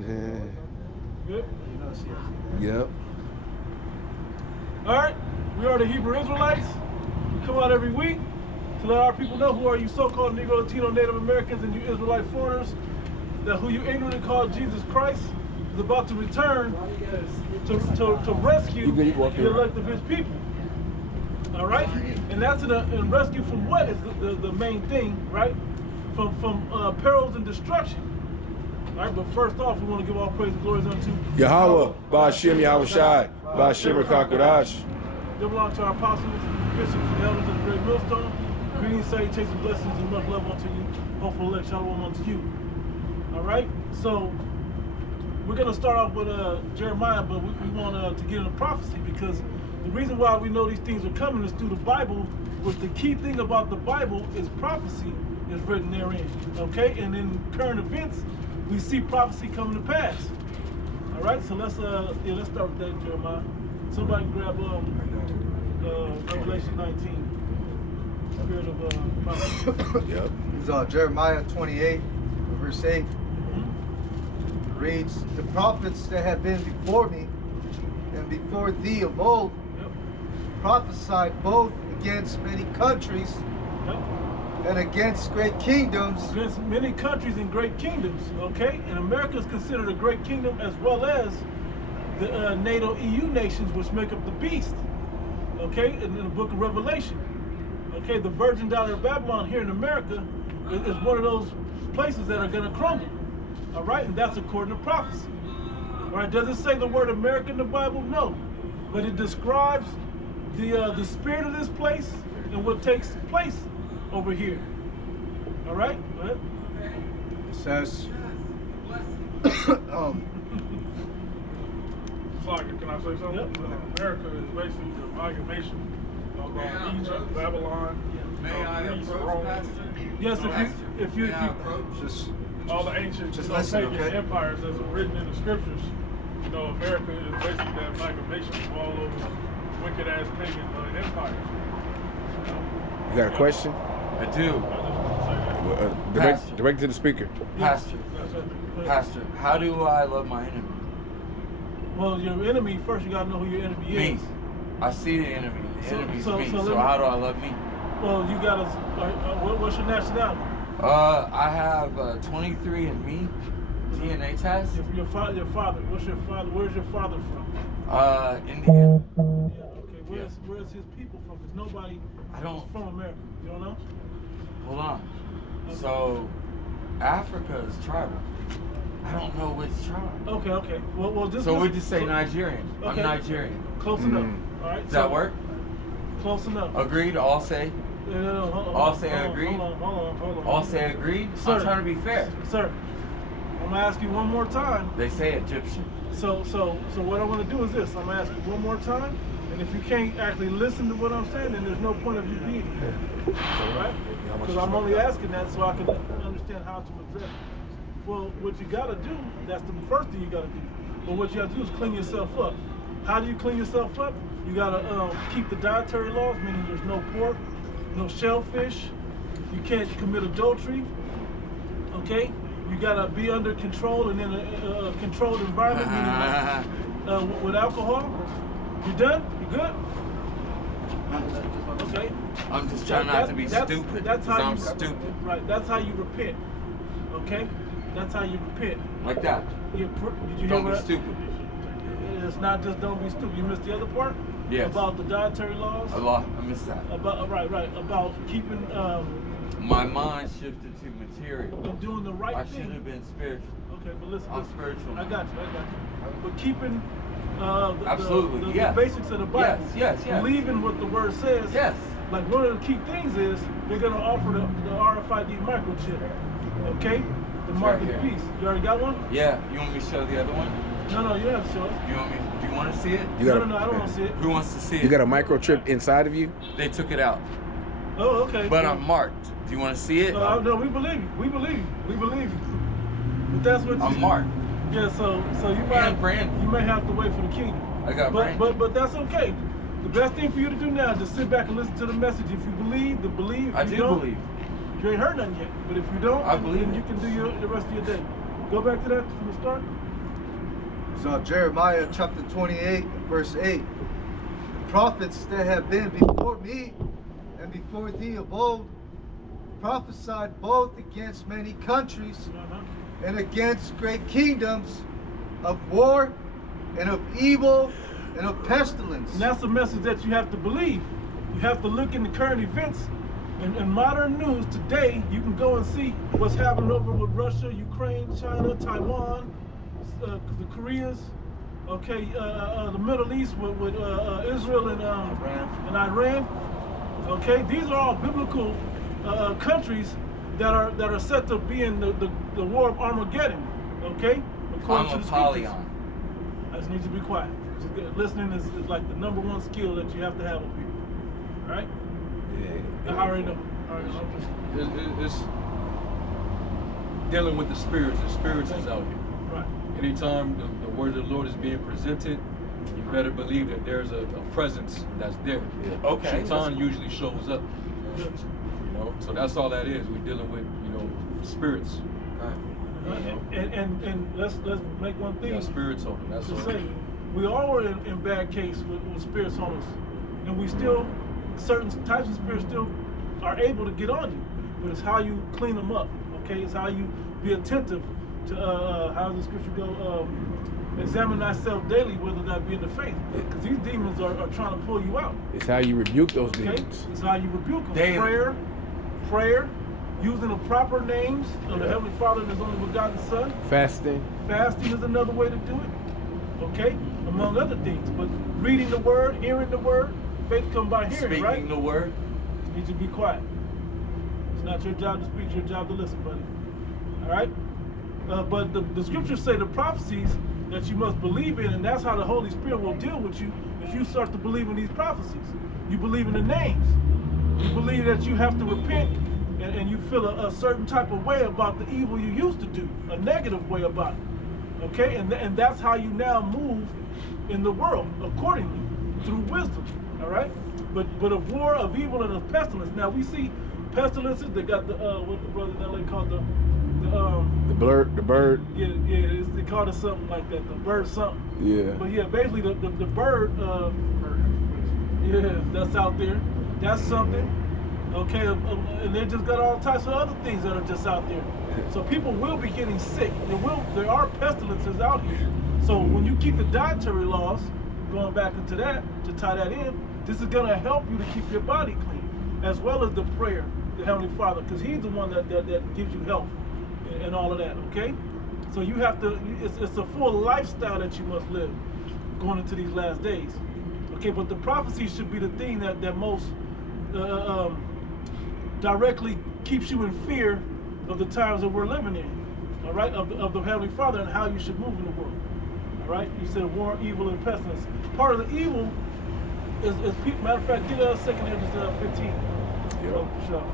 Good? Yep. All right, we are the Hebrew Israelites. We come out every week to let our people know who are you so-called Negro, Latino, Native Americans, and you Israelite foreigners, that who you ignorantly call Jesus Christ is about to return to rescue the elect of his people. All right? And that's in rescue from what is the main thing, right? From perils and destruction. All right, but first off, we want to give all praise and glories unto Yahweh, Ba'ashem Yahweh Shai, Ba'ashem Rakakadash. They belong to our apostles, bishops, and elders of the great millstone. Greetings, salutations, blessings, and much love unto you. Hopefully, elect shalom unto you. All right, so we're going to start off with Jeremiah, but we want to get into prophecy, because the reason why we know these things are coming is through the Bible, which the key thing about the Bible is prophecy is written therein, okay? And in current events, we see prophecy coming to pass. All right, so let's start with that, Jeremiah. Somebody grab Revelation 19, spirit of prophecy. Yep. This is Jeremiah 28, verse 8. Reads, the prophets that have been before me and before thee of old prophesied both against many countries and against great kingdoms. Against many countries and great kingdoms, okay? And America is considered a great kingdom, as well as the NATO EU nations, which make up the beast, okay? In the book of Revelation, okay? The Virgin Daughter of Babylon here in America is one of those places that are going to crumble, all right? And that's according to prophecy, all right? Does it say the word America in the Bible? No, but it describes the spirit of this place and what takes place over here. All right? Go ahead. It says, Sorry, can I say something? Yep. America is basically the amalgamation of Egypt, Babylon, Greece, Rome. Yes, if you just all the ancient listen, pagan okay? empires that's written in the scriptures. You know, America is basically that amalgamation of all those wicked-ass pagan empires. You got a question? I do. Direct to the speaker. Pastor, how do I love my enemy? well, your enemy, first you got to know who your enemy Me. is. I see the enemy. The enemy's me. so So how do I love me? Well, you got to, what's your nationality? I have 23andMe DNA test. Your father, what's your father, where's your father from? India. Yeah, okay, where's his people from? Because nobody is from America, you don't know? Hold on. So, Africa is tribal. I don't know which tribe. Okay. Well, just so we just say Nigerian. Okay. I'm Nigerian. Close enough. All right. Does that work? Close enough. Agreed? All say? No, hold on. All say agreed? Hold on. All say agreed? Sir, I'm trying to be fair. Sir, I'm going to ask you one more time. They say Egyptian. So what I want to do is this. I'm going to ask you one more time. And if you can't actually listen to what I'm saying, then there's no point of you being here. All right? Because I'm only asking that so I can understand how to address it. Well, what you got to do, that's the first thing you got to do. But what you got to do is clean yourself up. How do you clean yourself up? You got to keep the dietary laws, meaning there's no pork, no shellfish. You can't commit adultery. Okay? You got to be under control and in a controlled environment, meaning with alcohol. You done? You good? Okay. I'm just trying not to be stupid. That's how I'm you, stupid. Right. That's how you repent. Okay. That's how you repent. Like that. Did you Don't hear be that? stupid. It's not just don't be stupid. You missed the other part. Yes. About the dietary laws. A lot. I missed that. About right. About keeping. My mind shifted to material. And doing the right I thing. should have been spiritual. Okay, but listen. I'm spiritual. I got you. But keeping. Absolutely, the basics of the Bible. Yes. Believing what the word says. Yes. Like one of the key things is they're going to offer the RFID microchip. Okay? The mark of the beast. You already got one? Yeah. You want me to show the other one? No, you don't have to show it. Do you want to see it? No, I don't want to see it. Who wants to see it? You got a microchip inside of you? They took it out. Oh, okay. But I'm marked. Do you want to see it? No, we believe you. But that's what I'm marked. Yeah, so you may have to wait for the kingdom. I got brand. But that's okay. The best thing for you to do now is just sit back and listen to the message. If you believe, then believe. I do believe. You ain't heard nothing yet. But if you don't, I believe then you can do the rest of your day. Go back to that from the start. So Jeremiah chapter 28, verse 8. The prophets that have been before me and before thee of old prophesied both against many countries and against great kingdoms, of war and of evil and of pestilence. And that's the message that you have to believe. You have to look in the current events. In modern news today, you can go and see what's happening over with Russia, Ukraine, China, Taiwan, the Koreas, okay, the Middle East with Israel and Iran. Okay, these are all biblical countries that are set to be in the war of Armageddon. Okay, according to the scriptures. I just need you to be quiet. Listening is like the #1 skill that you have to have with people. All right? Yeah. I already know. It's dealing with the spirits. The spirits is out here. Right. Anytime the word of the Lord is being presented, you better believe that there's a presence that's there. Yeah. Okay. Shaitan usually shows up. You know, so that's all that is. We're dealing with, spirits. And let's make one thing. Yeah, spirits on them. That's to all. say, we all were in bad case with spirits on us, and we still, certain types of spirits still are able to get on you, but it's how you clean them up. Okay, it's how you be attentive to how does the scripture go? Examine thyself daily, whether that be in the faith, because these demons are trying to pull you out. It's how you rebuke those Okay, demons. it's how you rebuke them. Daily. Prayer, using the proper names of the Heavenly Father and His only begotten Son. Fasting. Fasting is another way to do it, okay? Among other things. But reading the Word, hearing the Word, faith comes by hearing, Speaking right? the word. You need to be quiet. It's not your job to speak, it's your job to listen, buddy. All right? But the scriptures say the prophecies that you must believe in, and that's how the Holy Spirit will deal with you if you start to believe in these prophecies. You believe in the names. You believe that you have to repent and you feel a certain type of way about the evil you used to do, a negative way about it. Okay? And that's how you now move in the world accordingly, through wisdom. All right? But of war, of evil, and of pestilence. Now we see pestilences. They got what the brother in LA called The bird. Yeah, they called it something like that. The bird something. Yeah. But yeah, basically the bird. Yeah, that's out there. That's something. Okay, and they just got all types of other things that are just out there. So people will be getting sick. There are pestilences out here. So when you keep the dietary laws, going back into that, to tie that in, this is going to help you to keep your body clean, as well as the prayer, the Heavenly Father, because He's the one that gives you health and all of that, okay? So you have to, it's a full lifestyle that you must live going into these last days. Okay, but the prophecy should be the thing that most directly keeps you in fear of the times that we're living in, all right, of the Heavenly Father and how you should move in the world, all right? You said war, evil, and pestilence. Part of the evil is matter of fact, get 2nd Edges 15. Yeah. Sure.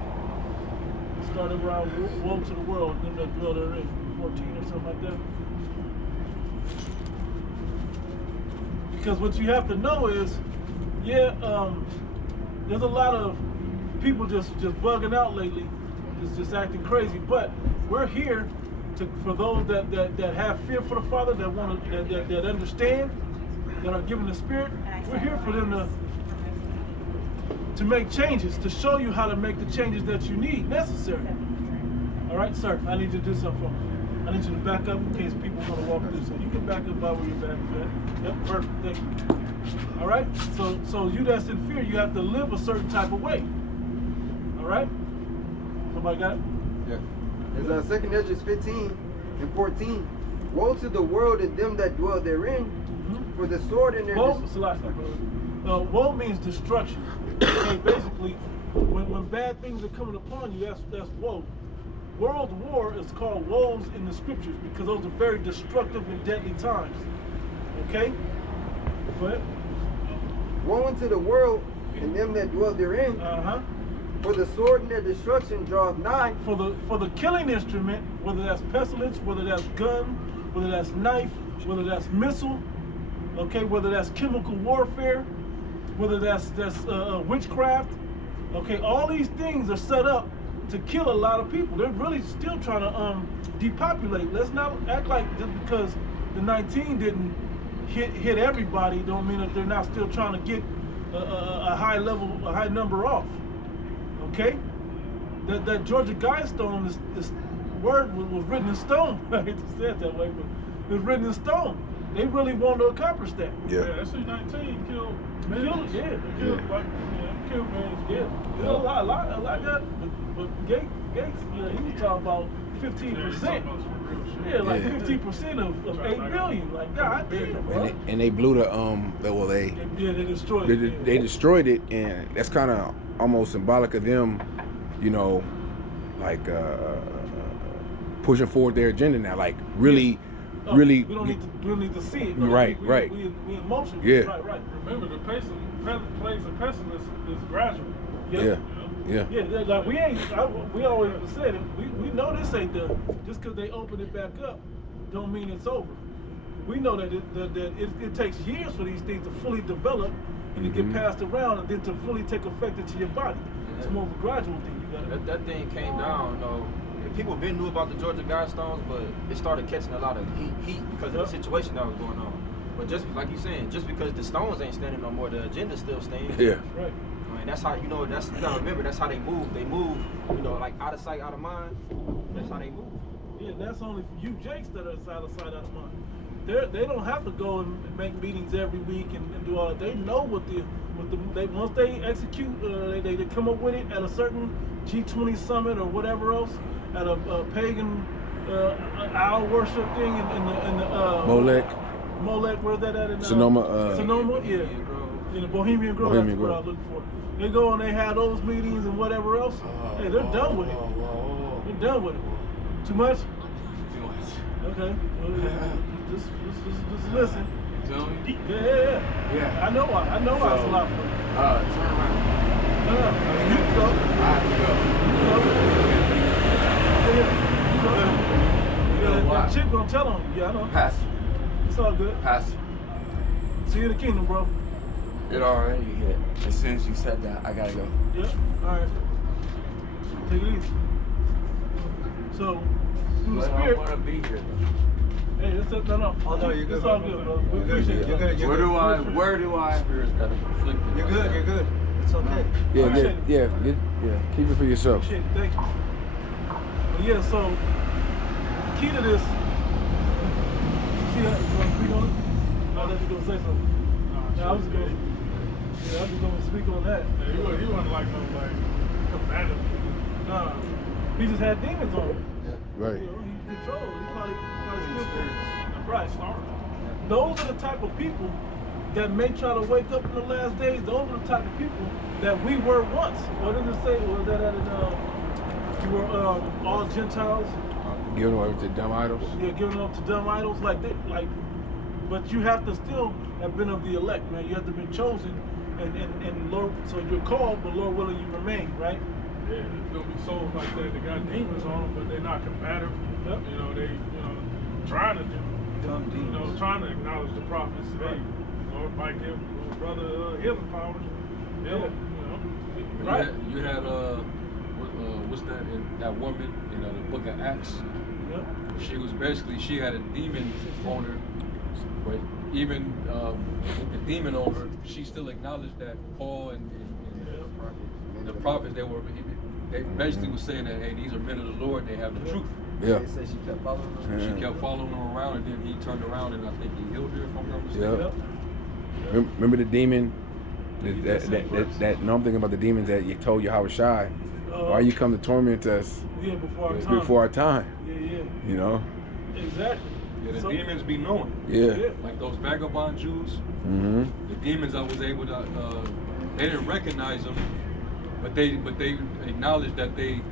Started around woe to the world, then that dwell therein, 14 or something like that. Because what you have to know is, there's a lot of people just bugging out lately, just acting crazy. But we're here for those that have fear for the Father, that want that understand, that are given the Spirit. We're here for them to make changes, to show you how to make the changes that you need necessary. All right, sir, I need you to do something for me. I need you to back up in case people want to walk through. So you can back up by where your back is at. Yep, perfect, thank you. All right, so you that's in fear, you have to live a certain type of way. All right? Somebody got it? Yeah. It's 2nd Edges 15 and 14. Woe to the world and them that dwell therein, for the sword in their... Woe means destruction. Okay, basically, when bad things are coming upon you, that's woe. World war is called woes in the scriptures because those are very destructive and deadly times. Okay? Go ahead. Woe unto the world and them that dwell therein, for the sword in their destruction draweth nigh. For the killing instrument, whether that's pestilence, whether that's gun, whether that's knife, whether that's missile, okay, whether that's chemical warfare, whether that's witchcraft, okay, all these things are set up to kill a lot of people. They're really still trying to depopulate. Let's not act like just because the 19 didn't hit everybody, don't mean that they're not still trying to get a high number off. Okay? That Georgia Guidestone is word was written in stone. I hate to say it that way, but it was written in stone. They really want to accomplish that. Yeah. That C-19 killed millions. Yeah. It killed killed millions. Yeah. A lot got, but Gates, he was talking about 15%. Yeah, like 15% of 8 billion. Like, God damn, bro. And they blew the they destroyed it. they destroyed it, and that's kind of almost symbolic of them, you know, like pushing forward their agenda now, like really. We don't need to see it. No, Right. We emotional. Yeah. Right. Remember, the plagues of pestilence is gradual. Yeah. Like we always said it. We know this ain't done. Just because they open it back up, don't mean it's over. We know that it takes years for these things to fully develop and to get passed around and then to fully take effect into your body. It's more of a gradual thing. That thing came down, though. People been knew about the Georgia Guidestones, but it started catching a lot of heat because of the situation that was going on. But just like you saying, just because the stones ain't standing no more, the agenda still stands. Yeah. Right. I mean, that's how you gotta remember that's how they move. They move, like out of sight, out of mind. That's how they move. Yeah, that's only for you Jakes that are out of sight, out of mind. They don't have to go and make meetings every week and do all that. They know what once they execute, they come up with it at a certain G20 summit or whatever else, at a pagan owl worship thing in the Molech, where's that at? In Sonoma. Sonoma, yeah. In the Bohemian Grove, that's what I was looking for. They go and they have those meetings and whatever else. Hey, they're done with it. They're done with it. Too much? Okay. Well, just listen. Yeah. I know why it's a lot for you. Turn around. You can go. That chick gonna tell on you. Yeah, I know. Pass. It's all good. Pass. See you in the kingdom, bro. It already hit. As soon as you said that, I gotta go. Yeah. All right. Take it easy. So, through the But I spirit. want to be here. Hey, no. Oh, no, you're good. It's all good, bro. We You're good. appreciate it. You're good. Where do I? Spirits got to conflict. You're good. You're good. It's okay. Yeah. Keep it for yourself. Appreciate it. Thank you. But yeah, so the key to this. See that? You want to speak on it? I'll let you go say something. I was just gonna speak on that. Yeah, he wasn't like no combative. Nah, he just had demons on him. Right. You know, he controlled. He probably right. Those are the type of people that may try to wake up in the last days. Those are the type of people that we were once. What did it say? Was that you were all Gentiles? Giving over to dumb idols. Yeah, giving up to dumb idols but you have to still have been of the elect, man. You have to be chosen, and Lord. So you're called, but Lord willing, you remain, right? Yeah, there's gonna be souls like that. They got demons on them, but they're not combative. Yep. They trying to do. Dumb demons. Trying to acknowledge the prophets. Hey, Lord might give brother healing powers. Yeah. Right. You had what's that in that woman in the book of Acts? Yep. She had a demon on her, but even with the demon on her, she still acknowledged that Paul and the prophets, they basically was saying that, hey, these are men of the Lord, they have the truth. Yeah. They say she kept following them. She kept following him around, and then he turned around and I think he healed her, if I'm not mistaken. Yep. Remember the demon? No, I'm thinking about the demons that you told you how was shy. Why you come to torment us before our time? Yeah. You know? Exactly. Yeah, the demons be knowing. Yeah. Like those vagabond Jews, the demons I was able to, they didn't recognize them, but they acknowledged that they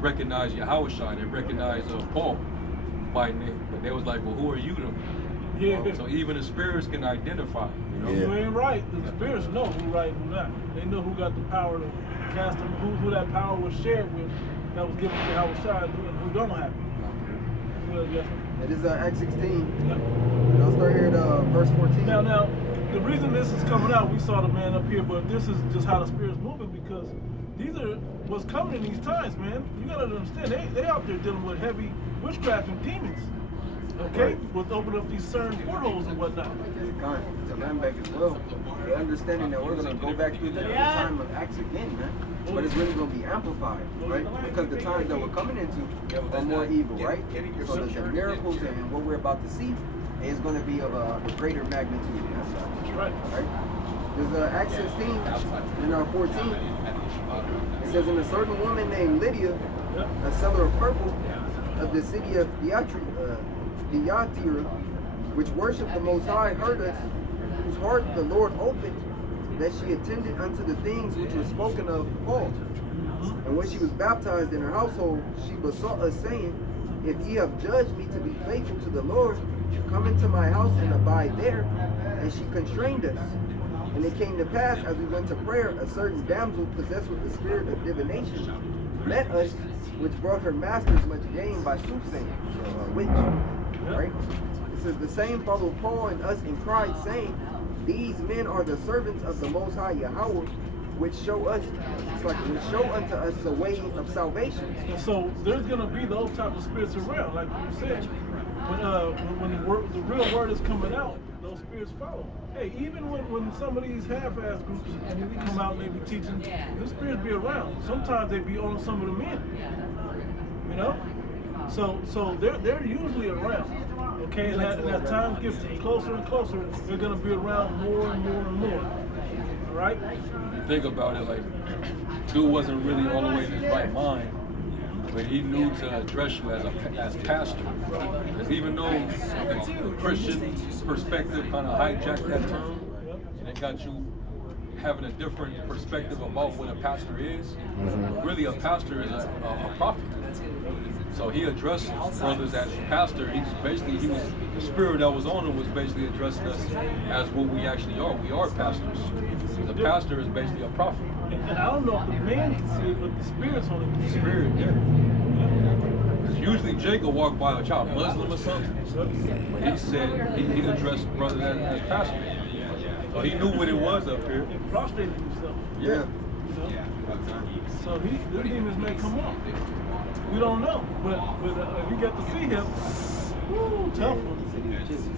recognized Yahushua, they recognized Paul by name, but they was like, well, who are you then? Yeah. So even the spirits can identify, you know? You ain't right. The spirits know who right and who not. They know who got the power to cast them, who that power was shared with, that was given to Yahushua, and who don't have it. Yes. It is Acts 16. Yep. And I'll start here at verse 14. Now, the reason this is coming out, we saw the man up here, but this is just how the Spirit's moving, because these are what's coming in these times, man. You gotta understand, they out there dealing with heavy witchcraft and demons. Okay? We'll open up these certain portals and whatnot. To land back as well, the understanding that we're gonna go back through the time of Acts again, man. But it's really gonna be amplified, right? Because the times that we're coming into are more evil, right? So the miracles and what we're about to see is gonna be of a greater magnitude. That's right. There's Acts 16 and 14. It says, "And a certain woman named Lydia, a seller of purple of the city of Thyatira, which worshipped the Most High, heard us, whose heart the Lord opened, that she attended unto the things which were spoken of Paul. And when she was baptized in her household, she besought us, saying, If ye have judged me to be faithful to the Lord, come into my house and abide there. And she constrained us. And it came to pass, as we went to prayer, a certain damsel possessed with the spirit of divination met us, which brought her masters much gain by soothsaying, a witch." Right? It says, "The same followed Paul and us and cried, saying, These men are the servants of the Most High Yahweh, which show us, which show unto us the way of salvation." And so there's going to be those type of spirits around, like you said. When the real word is coming out, those spirits follow. Hey, even when some of these half-ass groups come out and they be teaching, the spirits be around. Sometimes they be on some of the men. You know? So they're usually around. Okay, and as time gets closer and closer, they're gonna be around more and more and more. All right? You think about it, like, dude wasn't really all the way in his right mind, but he knew to address you as pastor. Because even though the Christian perspective kind of hijacked that term, and it got you having a different perspective about what a pastor is, really a pastor is a prophet. So he addressed brothers as pastor. The spirit that was on him was basically addressing us as what we actually are. We are pastors. The pastor is basically a prophet. And I don't know if the man can see it, but the spirit's on it. The spirit, yeah. Because usually Jacob walked by a child, Muslim or something. But he said he addressed brothers as pastor. So he knew what it was up here. He prostrated himself. Yeah. So the demons may come up. We don't know, but if you get to see him, tough one.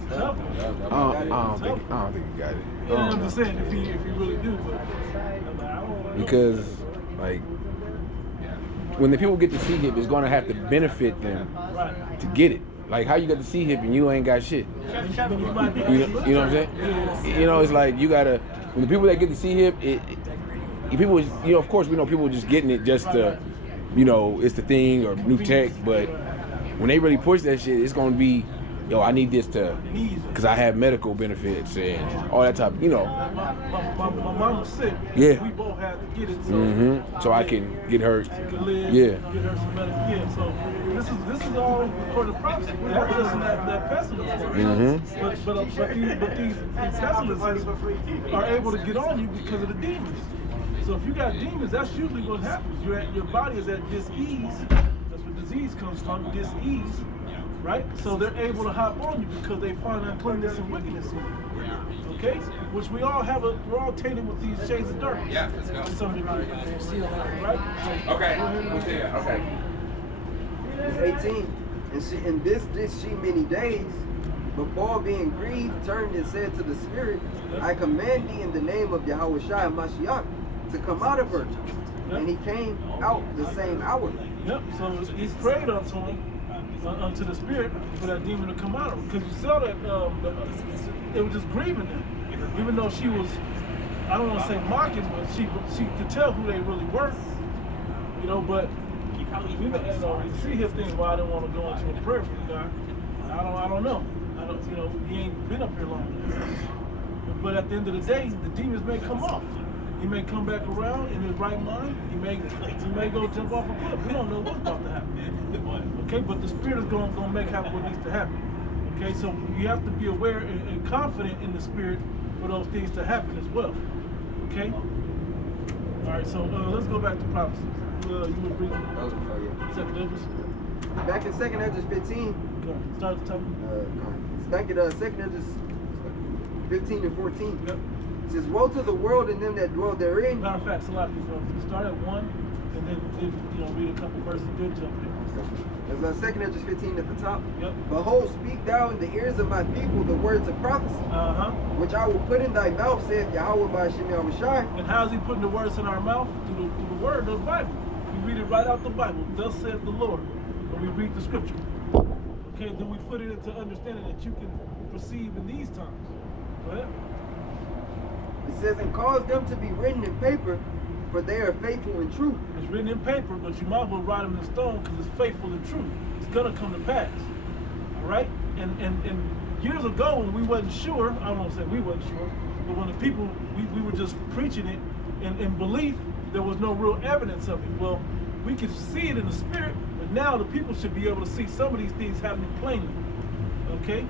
Tough one. I don't think he got it. Yeah, I'm just saying if he really do, but I don't know. Because like when the people get to see him, it's gonna have to benefit them to get it. Like how you got to see him and you ain't got shit. You know what I'm saying? You know, it's like you gotta. When the people that get to see him, people, of course we know people just getting it just to, it's the thing or new tech. But when they really push that shit, it's gonna be, I need this because I have medical benefits and all that type. My mom was sick. Yeah. We both had to get it. So I can get her. Live, yeah. Get her some medical. Yeah. So this is all according to prophecy. That doesn't that pessimist. But these pessimists are able to get on you because of the demons. So if you got demons, that's usually what happens. Your body is at dis-ease. That's where disease comes from, dis-ease. Right? So they're able to hop on you because they find uncleanness and wickedness in you. Okay? Which we're all tainted with these shades of darkness. Yeah, let's go. To some degree. Right? Okay. It's 18. And this did she many days. But Paul, being grieved, turned and said to the spirit, I command thee in the name of Yahweh Shai Mashiach to come out of her. And he came out the same hour. Yep. So he prayed unto him. Unto the spirit for that demon to come out of him. Because you saw that it was just grieving them. Even though she was, I don't want to say mocking, but she could tell who they really were. But you see his thing why I didn't want to go into a prayer for the guy. I don't know. He ain't been up here long. But at the end of the day, the demons may come off. He may come back around in his right mind. He may go jump off a cliff. We don't know what's about to happen. Okay, but the spirit is going to make happen what needs to happen. Okay, so you have to be aware and confident in the spirit for those things to happen as well. Okay. All right, so let's go back to prophecies. You would read Second Edges. Back in 2nd Edges 15. Okay. Start at the top. Back at 2nd Edges 15 and 14. Yep. It says, woe to the world and them that dwell therein. Matter of fact, Salaki, start at 1 and then read a couple verses, then jump in. As 2 Ezra 15 at the top. Yep. Behold, speak thou in the ears of my people the words of prophecy, which I will put in thy mouth, saith Yahweh by Shem Yahushai. And how's he putting the words in our mouth? Through the word of the Bible. We read it right out the Bible. Thus saith the Lord. When we read the scripture. Okay, then we put it into understanding that you can perceive in these times. Go ahead. It says, and cause them to be written in paper, for they are faithful and true. It's written in paper, but you might as well write them in stone because it's faithful and true. It's gonna come to pass. All right? And years ago when we wasn't sure, I don't want to say we wasn't sure, but when the people, we were just preaching it in belief, there was no real evidence of it. Well, we could see it in the spirit, but now the people should be able to see some of these things happening plainly. Okay?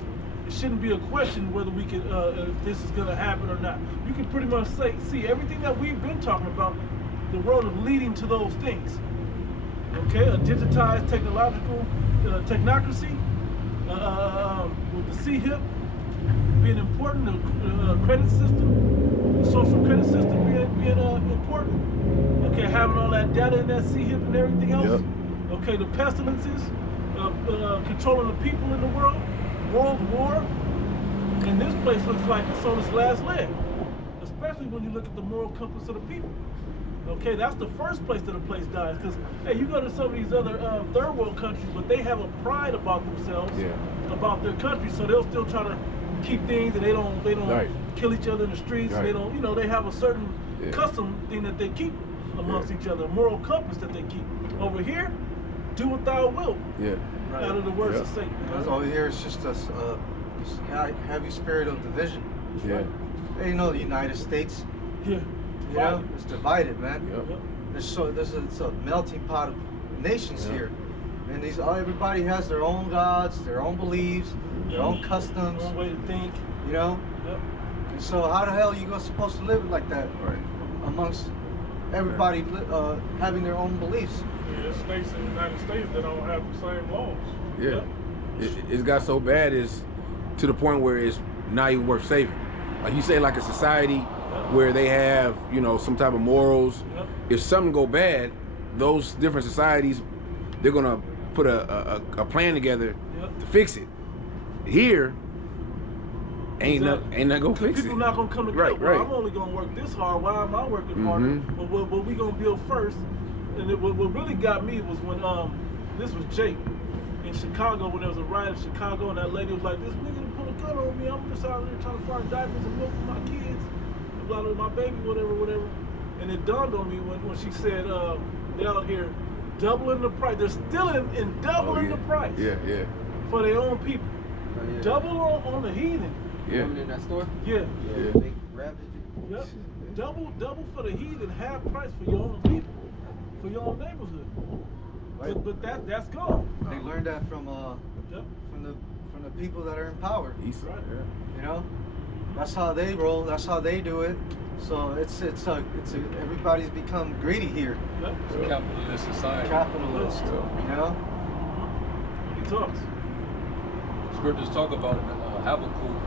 It shouldn't be a question whether we can, if this is going to happen or not. You can pretty much see everything that we've been talking about, the world is leading to those things. Okay? A digitized technological technocracy, with the C-HIP being important, the credit system, the social credit system being important. Okay, having all that data in that C-HIP and everything else. Yep. Okay, the pestilences, controlling the people in the world, world war. And this place looks like it's on its last leg, especially when you look at the moral compass of the people. Okay, that's the first place that a place dies. Because, hey, you go to some of these other third world countries, but they have a pride about themselves, about their country, so they'll still try to keep things, and they don't right. kill each other in the streets. Right. They don't, they have a certain custom thing that they keep amongst each other, a moral compass that they keep. Over here, do what thou wilt. Out of the words of Satan. Because over here it's just a heavy spirit of division. Right. Hey, the United States. It's divided, man. It's a melting pot of nations here, and everybody has their own gods, their own beliefs, their own customs, their own way to think. And so how the hell are you supposed to live like that? Right. Amongst everybody having their own beliefs. There's states in the United States that don't have the same laws. It's got so bad is to the point where it's not even worth saving. Like you say, like a society where they have, some type of morals. If something go bad, those different societies, they're gonna put a plan together to fix it. Here, ain't not gonna fix it. People not gonna come together. Right. I'm only gonna work this hard. Why am I working harder? But what we gonna build first? And what really got me was when this was Jake in Chicago, when there was a riot in Chicago, and that lady was like, "This nigga put a gun on me. I'm just out there trying to find diapers and milk for my kids, blah blah, my baby, whatever." And it dawned on me when she said they out here doubling the price. They're still in doubling the price. For their own people. Double on the heathen. In that store. They ravaged it. Double for the heathen, half price for your own people, for your own neighborhood. Right. But that's gone. They learned that from the people that are in power. Right. That's how they roll. That's how they do it. So it's everybody's become greedy here. It's a capitalist society. Capitalist. When he talks. Scriptures talk about Habakkuk,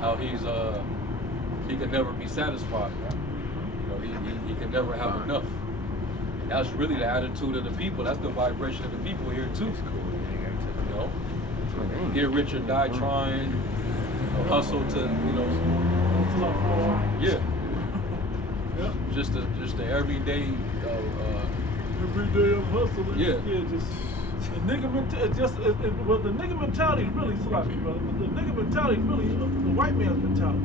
how he can never be satisfied. He can never have enough. And that's really the attitude of the people. That's the vibration of the people here too. Get rich or die trying, hustle to, just the everyday. Everyday of hustle. The nigga mentality is really sloppy, brother. The nigga mentality is really the white man's mentality.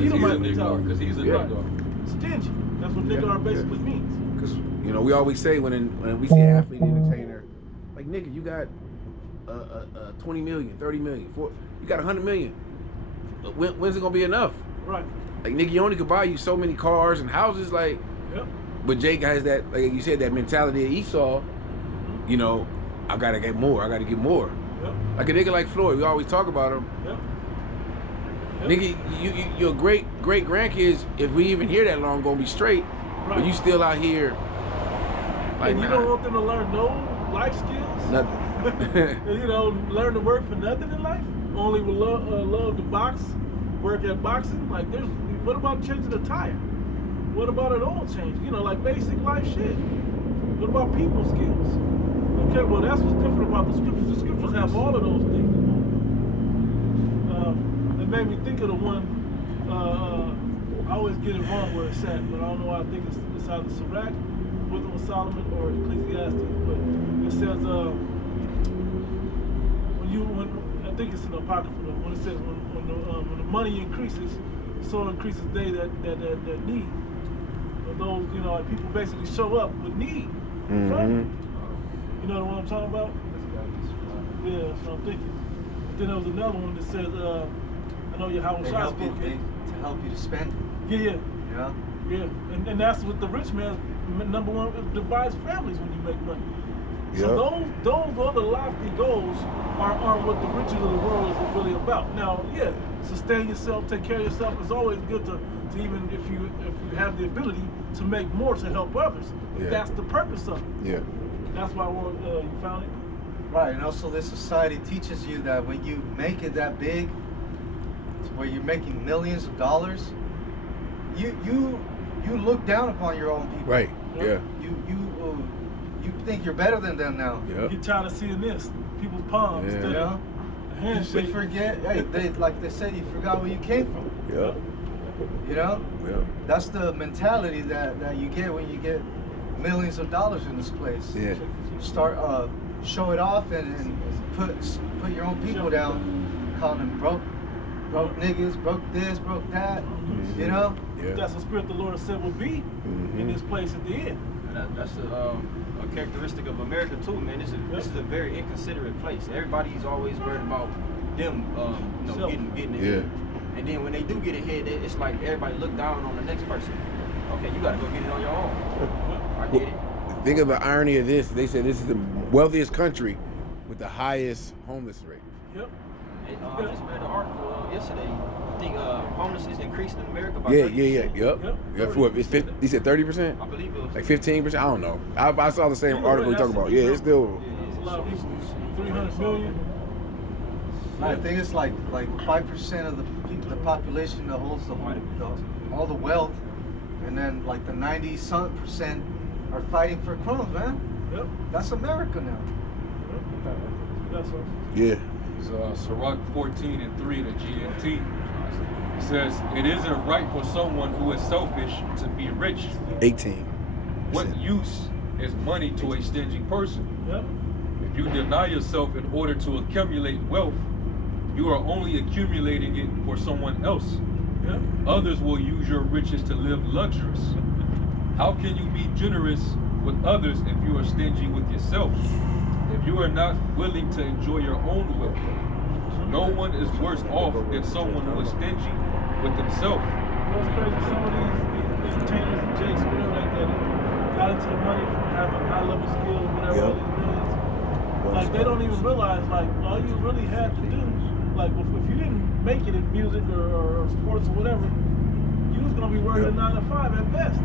He's a nigga because he's a nigga. Stingy. That's what nigga basically means. Because we always say when we see an athlete entertainer, like nigga, you got 20 million, 30 million, you got 100 million. When's it gonna be enough? Right. Like nigga, you only could buy you so many cars and houses. Like, but Jake has that, like you said, that mentality of Esau. I gotta get more. I gotta get more. Like a nigga like Floyd, we always talk about him. Nigga, your great grandkids, if we even hear that long, gonna be straight. Right. But you still out here. Like, and you don't want them to learn no life skills. Nothing. Learn to work for nothing in life. Only will love to box, work at boxing. Like, what about changing a tire? What about an oil change? Like basic life shit. What about people skills? Okay, well that's what's different about the scriptures. The scriptures have all of those things. It made me think of the one. I always get it wrong where it's at, but I don't know why I think it's either Sirach, Wisdom of Solomon, or Ecclesiastes. But it says when I think it's in the Apocrypha though, when it says when the money increases, so increases they that need. But those, you know, like people basically show up with need. Right? You know what I'm talking about? Yeah, that's what I'm thinking. But then there was another one that says, I know your house spoke it. To help you to spend. Yeah. Yeah. And that's what the rich man, number one, it divides families when you make money. Yep. So those other lofty goals are what the riches of the world is really about. Now, yeah, sustain yourself, take care of yourself. It's always good to even if you have the ability to make more to help others. Yeah. That's the purpose of it. Yeah. That's why you found it. Right, and also this society teaches you that when you make it that big, to where you're making millions of dollars, you look down upon your own people. Right. Yeah. You think you're better than them now. Yeah. You get tired of seeing this, people's palms Yeah. instead You of know? a handshake. We forget. Hey, like they said, you forgot where you came from. Yeah. You know? Yeah. That's the mentality that you get when you get millions of dollars in this place. Yeah. Start show it off and put your own people down, calling them broke niggas, broke this, broke that. You know? Yeah. That's the spirit the Lord said will be in this place at the end. And that's a characteristic of America too, man. This is a very inconsiderate place. Everybody's always worried about them, getting ahead. And then when they do get ahead, it's like everybody look down on the next person. Okay, you gotta go get it on your own. I get it. Think of the irony of this. They said this is the wealthiest country with the highest homeless rate. Yep. I just read an article yesterday. I think homelessness increased in America by 30%. He said 30%? I believe it was Like 15%? I don't know. I saw the same article you talking about. Yeah, it's still. It's a lot of people. 300 million. I think it's like 5% of the population that holds all the wealth, and then like the 90% are fighting for crumbs, man. Yep. That's America now. Yep. That's all. Yeah. So Sirach 14:3, the GMT, says, "It isn't right for someone who is selfish to be rich." 18. What use is money to a stingy person? Yep. If you deny yourself in order to accumulate wealth, you are only accumulating it for someone else. Yep. Others will use your riches to live luxurious. How can you be generous with others if you are stingy with yourself? If you are not willing to enjoy your own wealth, no one is worse off than someone who is stingy with himself. What's crazy, some of these entertainers and jakes, whatever like that, got into the money from having high level skills, whatever, Yep. all these millions. Like they don't even realize, like, all you really had to do, like, if you didn't make it in music or sports or whatever, you was gonna be working a 9 to 5 at best.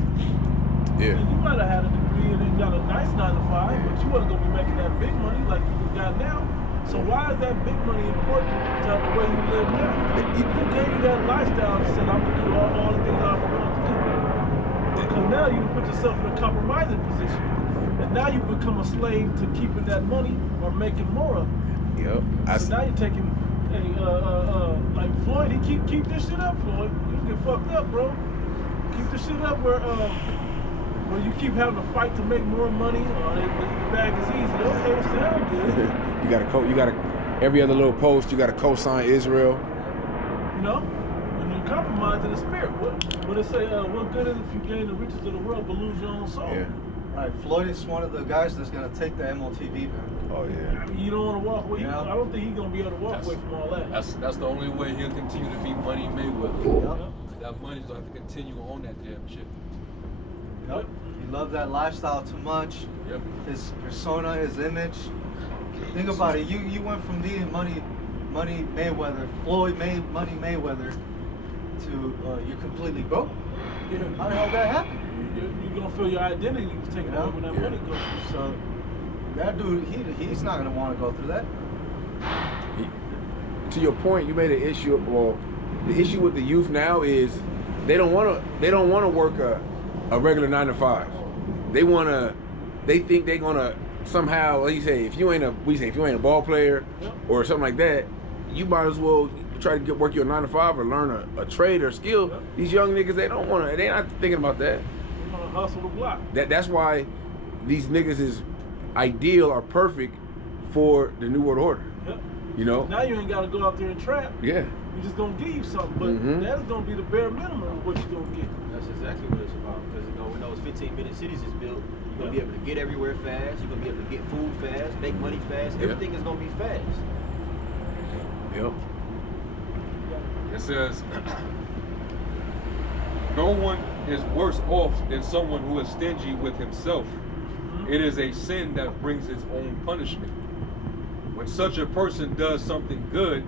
Yeah. And you might have had a degree and then got a nice 9 to 5, but you wasn't gonna be making that big money like you got now. So why is that big money important to the way you live now? Who gave you that lifestyle and said, I'm gonna do all the things I'm going to do? Because now you put yourself in a compromising position. And now you become a slave to keeping that money or making more of it. Yep. So now you're taking, like Floyd, he keep this shit up, Floyd. You get fucked up, bro. Keep this shit up where you keep having to fight to make more money, or the bag is easy. Okay, sound good. you gotta every other little post you gotta co-sign Israel. You know? And you're compromising the spirit. What it say, what good is it if you gain the riches of the world but lose your own soul? Yeah. All right, Floyd is one of the guys that's gonna take the MOTV, man. Oh yeah. I mean, you don't want to walk away. Yeah. I don't think he's gonna be able to walk away from all that. That's the only way he'll continue to be Money Mayweather. Yep. That money's gonna have to continue on that damn shit. Yep. He loved that lifestyle too much. Yep. His persona, his image. Think about it. You went from being Money Mayweather, Money Mayweather, to you're completely broke. Yeah. How the hell that happen? You're gonna feel your identity was taken away when that money goes. So that dude, he's not gonna want to go through that. To your point, you made an issue. Well, the issue with the youth now is they don't want to work a regular 9 to 5. They think they're gonna somehow, like you say, if you ain't a ball player or something like that, you might as well try to work your 9 to 5 or learn a trade or skill. These young niggas, they not thinking about that. They want to hustle the block. That's why these niggas is ideal or perfect for the New World Order. Yep. You know? Now you ain't got to go out there and trap. Yeah. We just gonna give you something, but that's gonna be the bare minimum of what you're gonna get. That's exactly what it's about. Because when those 15-minute cities is built, you're gonna be able to get everywhere fast. You're gonna be able to get food fast, make money fast. Everything is gonna be fast. Yep. It says, no one is worse off than someone who is stingy with himself. It is a sin that brings its own punishment. When such a person does something good,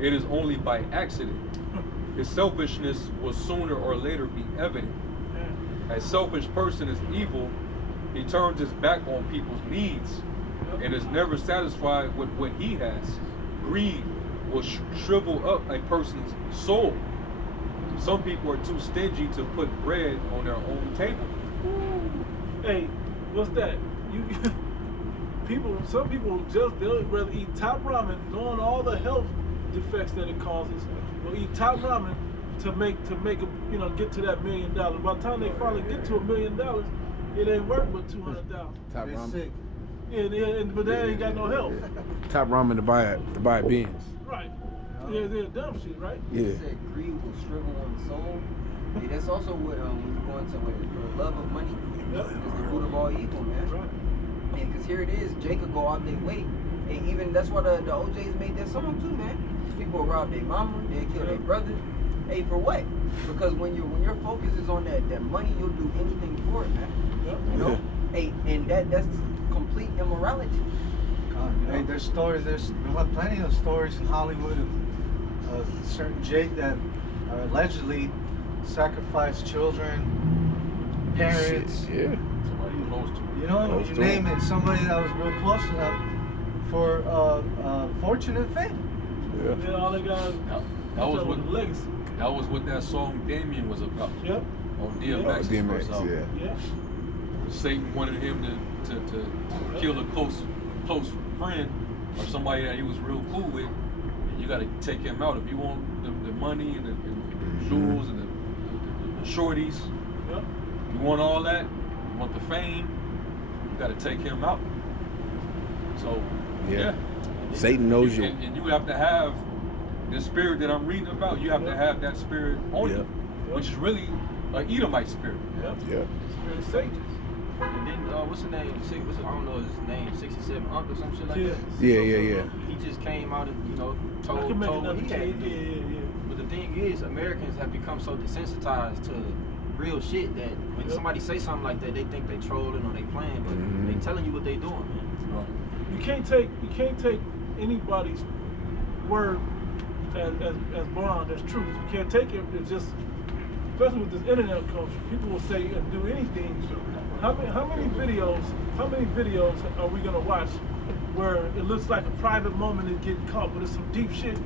it is only by accident. His selfishness will sooner or later be evident. A selfish person is evil. He turns his back on people's needs and is never satisfied with what he has. Greed will shrivel up a person's soul. Some people are too stingy to put bread on their own table. Hey, what's that? Some people they'll rather eat top ramen, knowing all the health defects that it causes, or eat top ramen to make a, get to that $1 million. By the time they finally get to $1 million, it ain't worth but $200,000. Top ramen. Sick. But they ain't got no help. Top ramen to buy beans. Right. Yeah, they're dumb shit, right? Yeah. He said greed will shrivel one's soul. Hey, that's also what when you go into for the love of money is the root of all evil, man. Right. Yeah, because here it is, Jacob go out their way. And even that's why the OJs made that song too, man. People will rob their mama, they kill their brother. Hey, for what? Because when your focus is on that money, you'll do anything for it, man. You know? Hey, and that's complete immorality. Hey, there's stories. There's plenty of stories in Hollywood of certain Jake that allegedly sacrificed children, parents. Yeah. Somebody close to You know, you name it. Somebody that was real close to them for fortune and fame. Yeah, all they got that was what legacy. That was what that song Damien was about. Yep. On DMX's DMX, first album. Yeah. Satan wanted him to kill a close friend or somebody that he was real cool with. And you got to take him out if you want the money and the jewels and the shorties. Yep. You want all that. You want the fame. You got to take him out. So yeah. Satan knows you. And you have to have the spirit that I'm reading about. You have to have that spirit on you, which is really an Edomite spirit. Yep. Yeah. Spirit Satan. And then what's his name? I don't know his name. 67 Uncle, some shit like that. Yeah. He just came out and I can make told another what he had. yeah. But the thing is, Americans have become so desensitized to real shit that when somebody say something like that, they think they trolling or they playing, but they telling you what they doing, man. You can't take anybody's word as bond, as truth. You can't take it as just, especially with this internet culture. People will say and do anything. How many videos are we gonna watch where it looks like a private moment is getting caught, but it's some deep shit,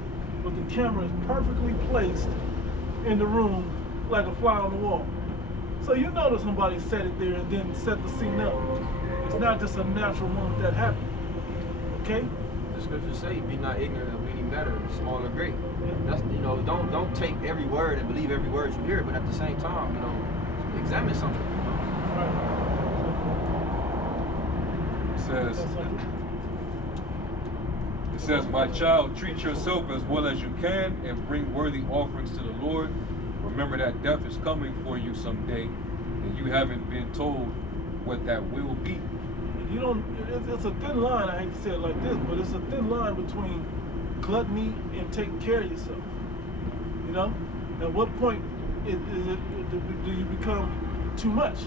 but the camera is perfectly placed in the room like a fly on the wall. So you know that somebody set it there and then set the scene up. It's not just a natural moment that happened. Okay? The scriptures say, "Be not ignorant of any matter, small or great." That's don't take every word and believe every word you hear, but at the same time, examine something. It says, "My child, treat yourself as well as you can and bring worthy offerings to the Lord. Remember that death is coming for you someday, and you haven't been told what that will be." It's a thin line, I hate to say it like this, but it's a thin line between gluttony and taking care of yourself. At what point do you become too much?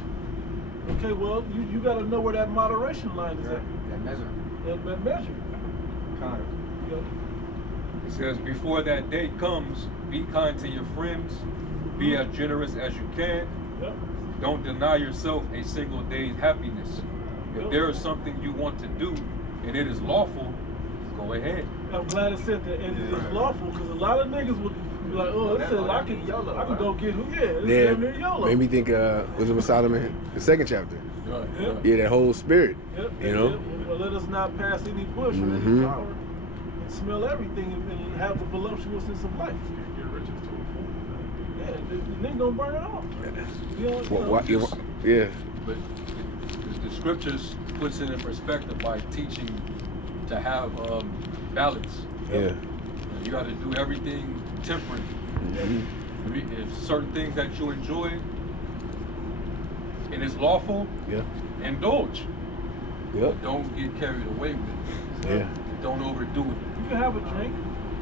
Okay, well, you got to know where that moderation line is at. That measure. That measure. It says, "Before that day comes, be kind to your friends, be as generous as you can. Yep. Don't deny yourself a single day's happiness. If there is something you want to do and it is lawful, go ahead." I'm glad it said that, and it is lawful, because a lot of niggas would be like, "Oh, it said I can go get who?" Yeah, it's near YOLO. Made me think, was it with Solomon, the second chapter? Yep. Yeah, that whole spirit, Yep. you know? But let us not pass any bush or any flower and smell everything and have the voluptuousness of life. Get riches to a fool. Yeah, and they gonna burn it off. Yeah. But the scriptures puts it in perspective by teaching to have balance. Yeah. You got to do everything temperate. If certain things that you enjoy and it's lawful, indulge. But don't get carried away with it. Don't overdo it. You can have a drink.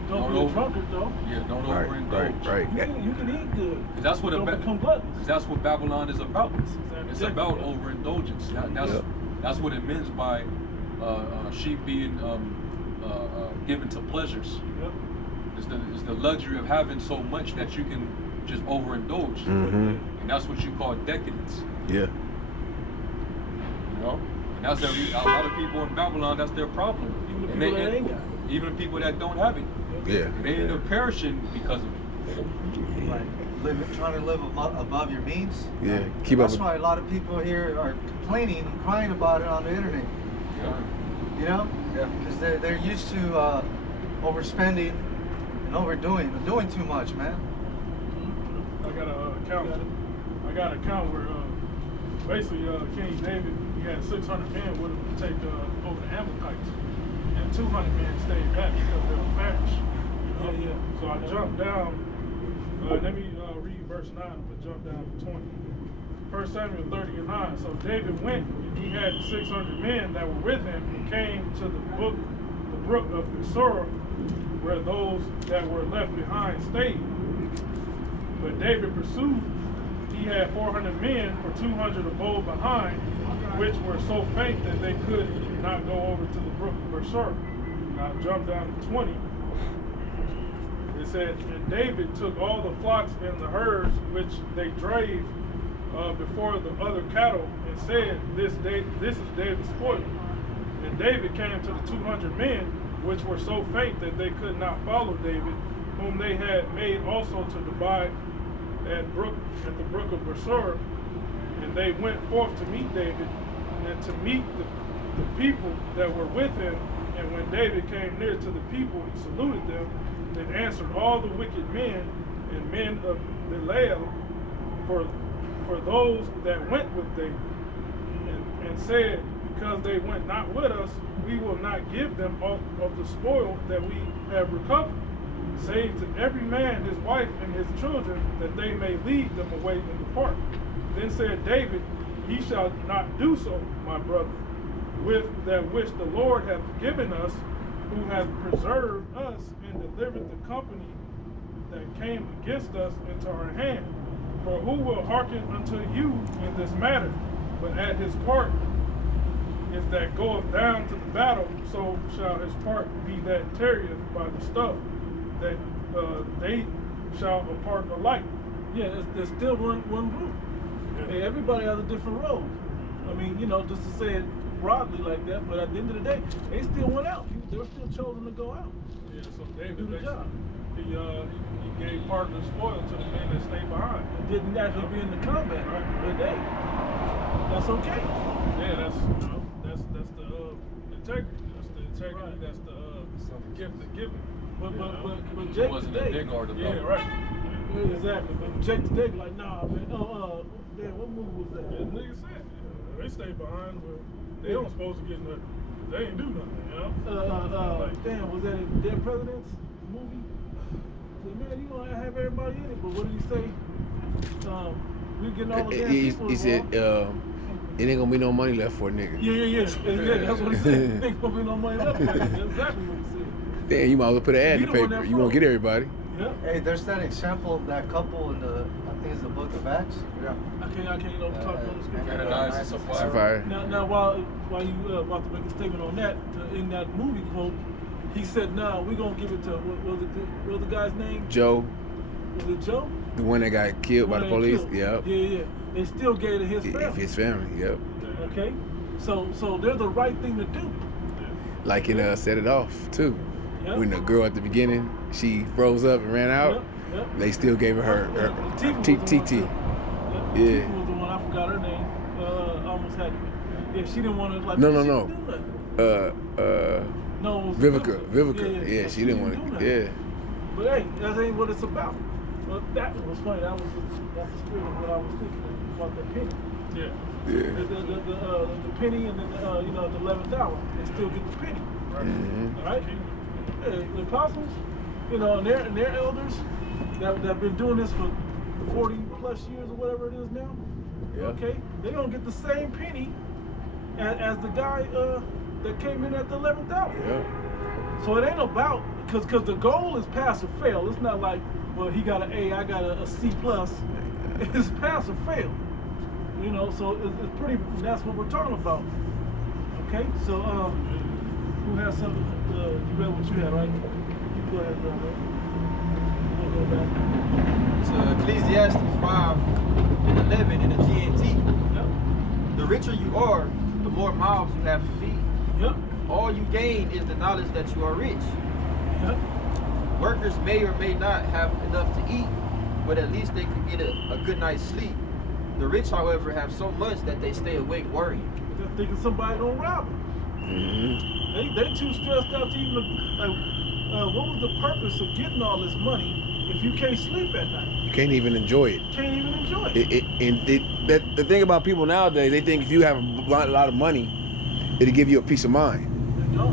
Don't be a drunkard though. Yeah, don't overindulge. Right. You can eat good. That's what don't become gluttonous. That's what Babylon is about. It's about overindulgence. That's what it means by sheep being given to pleasures. It's the luxury of having so much that you can just overindulge. And that's what you call decadence. Yeah. You know? And that's a lot of people in Babylon, that's their problem. Even the people that don't have it. Yeah. They end up perishing because of it. Right. Trying to live above your means. Yeah. That's why a lot of people here are complaining and crying about it on the internet. You know? Because they're used to overspending and overdoing, doing too much, man. I got an account where basically King David, he had 600 men with him to take over the Amalekites, and 200 men stayed back because they were famished. So I jumped down. Let me read verse 9, but jump down to 20. 1 Samuel 30:9. So David went, and he had 600 men that were with him, and came to the brook of Besor, where those that were left behind stayed. But David pursued. He had 400 men for 200 of bold behind, which were so faint that they could not go over to the brook of Besor. Now jump down to 20. It said, and David took all the flocks and the herds which they drave before the other cattle, and said, this is David's spoil. And David came to the 200 men, which were so faint that they could not follow David, whom they had made also to divide at the brook of Besor. And they went forth to meet David, and to meet the people that were with him. And when David came near to the people, he saluted them, and answered all the wicked men and men of Belial for those that went with David, and said, because they went not with us, we will not give them of the spoil that we have recovered, save to every man his wife and his children, that they may lead them away and depart. Then said David, ye shall not do so, my brother, with that which the Lord hath given us, who hath preserved us and delivered the company that came against us into our hand. For who will hearken unto you in this matter? But at his part is that goeth down to the battle, so shall his part be that tarrieth by the stuff, that they shall apart alike. Yeah, there's still one group. Hey, everybody has a different role. I mean, you know, just to say it broadly like that, but at the end of the day, they still went out. They were still chosen to go out. Yeah, so David do the job. He gave part of the spoil to the men that stayed behind. It didn't actually be in the combat, but hey, that's okay. Yeah, that's the integrity. That's the integrity. That's the gift of giving. But Jake wasn't today, a big art about it. Right. Yeah, exactly. But Jake today be like, nah, man. Man, what move was that? Yeah, niggas said they stayed behind, but they don't supposed to get nothing. They ain't do nothing, you know. Damn, was that a Dead Presidents movie? So, man, you gonna have everybody in it, but what did he say? We getting all the damn people. He said, it ain't gonna be no money left for a nigga. Yeah, that's what he said. Ain't gonna be no money left for it. That's exactly what he said. Damn, you might as well put an ad in the paper. You won't get everybody. Yeah. Hey, there's that example of that couple in the, I think it's the book of Acts. Yeah. I can't talk on the scripture. Ananias and Sapphira. Sapphire. While you about to make a statement on that, in that movie quote, he said, "Nah, we're gonna give it to what was the guy's name? Joe. Was it Joe? The one that got killed by the police. Yep. Yeah. They still gave it his family. His family. Yep. Okay. So they're the right thing to do. Like in Set It Off too. Yep. When the girl at the beginning, she froze up and ran out. Yep. They still gave her TT. Yeah. Yeah. Was the one, I forgot her name. Almost had it. Yeah, she didn't want to like. No. She didn't do nothing. No, it was Vivica. Yeah, she didn't want to. Yeah. But hey, that ain't what it's about. But that was funny. That's the spirit of what I was thinking about that penny. Yeah. Yeah. The penny and then the 11th hour, they still get the penny. Mm-hmm. All right? The apostles, and their elders that have been doing this for 40 plus years or whatever it is now. Yeah. Okay, they're gonna get the same penny as the guy that came in at the 11th hour. Yeah. So it ain't about because the goal is pass or fail. It's not like, well, he got an A, I got a C plus. It's pass or fail. So it's pretty. That's what we're talking about. Okay, so who has something? You read what you had, right? You go ahead, brother. We'll go back. It's Ecclesiastes 5 and 11 in the GNT. Yep. The richer you are, the more mouths you have to feed. Yep. All you gain is the knowledge that you are rich. Yep. Workers may or may not have enough to eat, but at least they can get a good night's sleep. The rich, however, have so much that they stay awake worrying. Just thinking somebody gonna rob them. Mm-hmm. They too stressed out to even what was the purpose of getting all this money if you can't sleep at night? You can't even enjoy it. Can't even enjoy it. The thing about people nowadays, they think if you have a lot of money, it'll give you a peace of mind.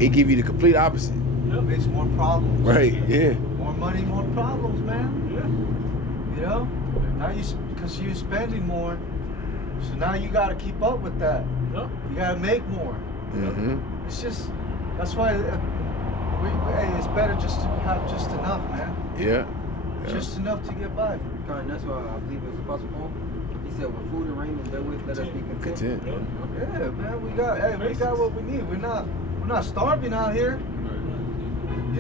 It give you the complete opposite. Yep. Makes more problems. Right? Yeah. More money, more problems, man. Yeah. Now because you're spending more, so now you got to keep up with that. Yep. You got to make more. Mm-hmm. It's just that's why hey, it's better just to have just enough, man. Yeah. Just enough to get by. And that's why I believe it was Apostle Paul. He said, "With food and raiment therewith, let us be content." Content. Yeah. Yeah, man. We got what we need. We're not starving out here. We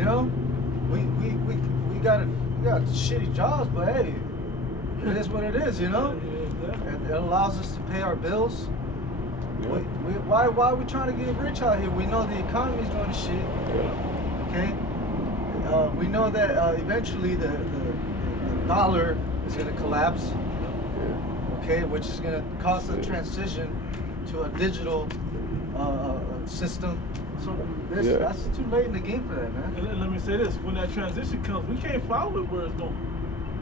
got shitty jobs, but hey, it is what it is, And it allows us to pay our bills. Yeah. Why are we trying to get rich out here? We know the economy's going to shit. Okay. We know that eventually the dollar is going to collapse. Okay, which is going to cause a transition to a digital system. So that's too late in the game for that, man. And let me say this: when that transition comes, we can't follow it where it's going.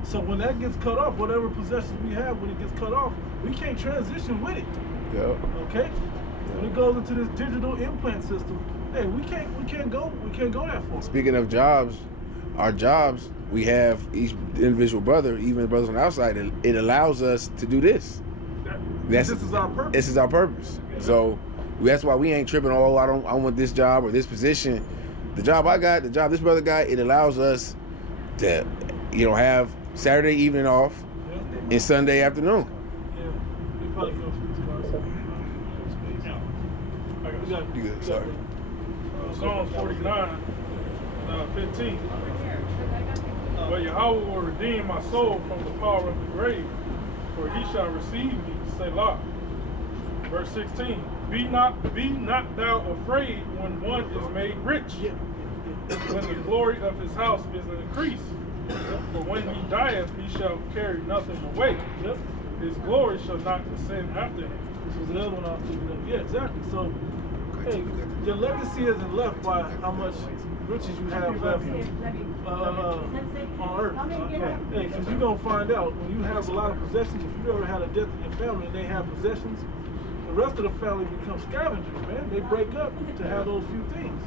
So when that gets cut off, whatever possessions we have, when it gets cut off, we can't transition with it. Yeah. Okay. When it goes into this digital implant system, hey, we can't go that far. Speaking of jobs, our jobs, we have each individual brother, even the brothers on the outside, it allows us to do this. This is our purpose. This is our purpose. So that's why we ain't tripping. Oh, I want this job or this position. The job I got, the job this brother got, it allows us to, have Saturday evening off and Sunday afternoon. Yeah, they probably go You good? Sorry. Psalm 49, 15. But Yahweh will redeem my soul from the power of the grave, for he shall receive me, Selah. Verse 16. Be not thou afraid when one is made rich, when the glory of his house is increased. For when he dieth, he shall carry nothing away. His glory shall not descend after him. This was the other one I was thinking of. Yeah, exactly. So, hey, your legacy isn't left by how much riches you have left on earth. Hey, because you're going to find out when you have a lot of possessions, if you've ever had a death in your family and they have possessions, the rest of the family becomes scavengers, man. They break up to have those few things.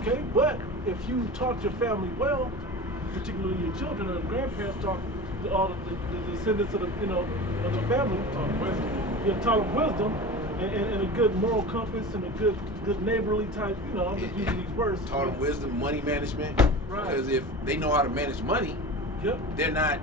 Okay? But if you taught your family well, particularly your children or the grandparents taught all the descendants of the of the family, you taught them wisdom and a good moral compass and a good neighborly type, I'm just using these words. Taught them wisdom, money management. Right. Because if they know how to manage money, they're not.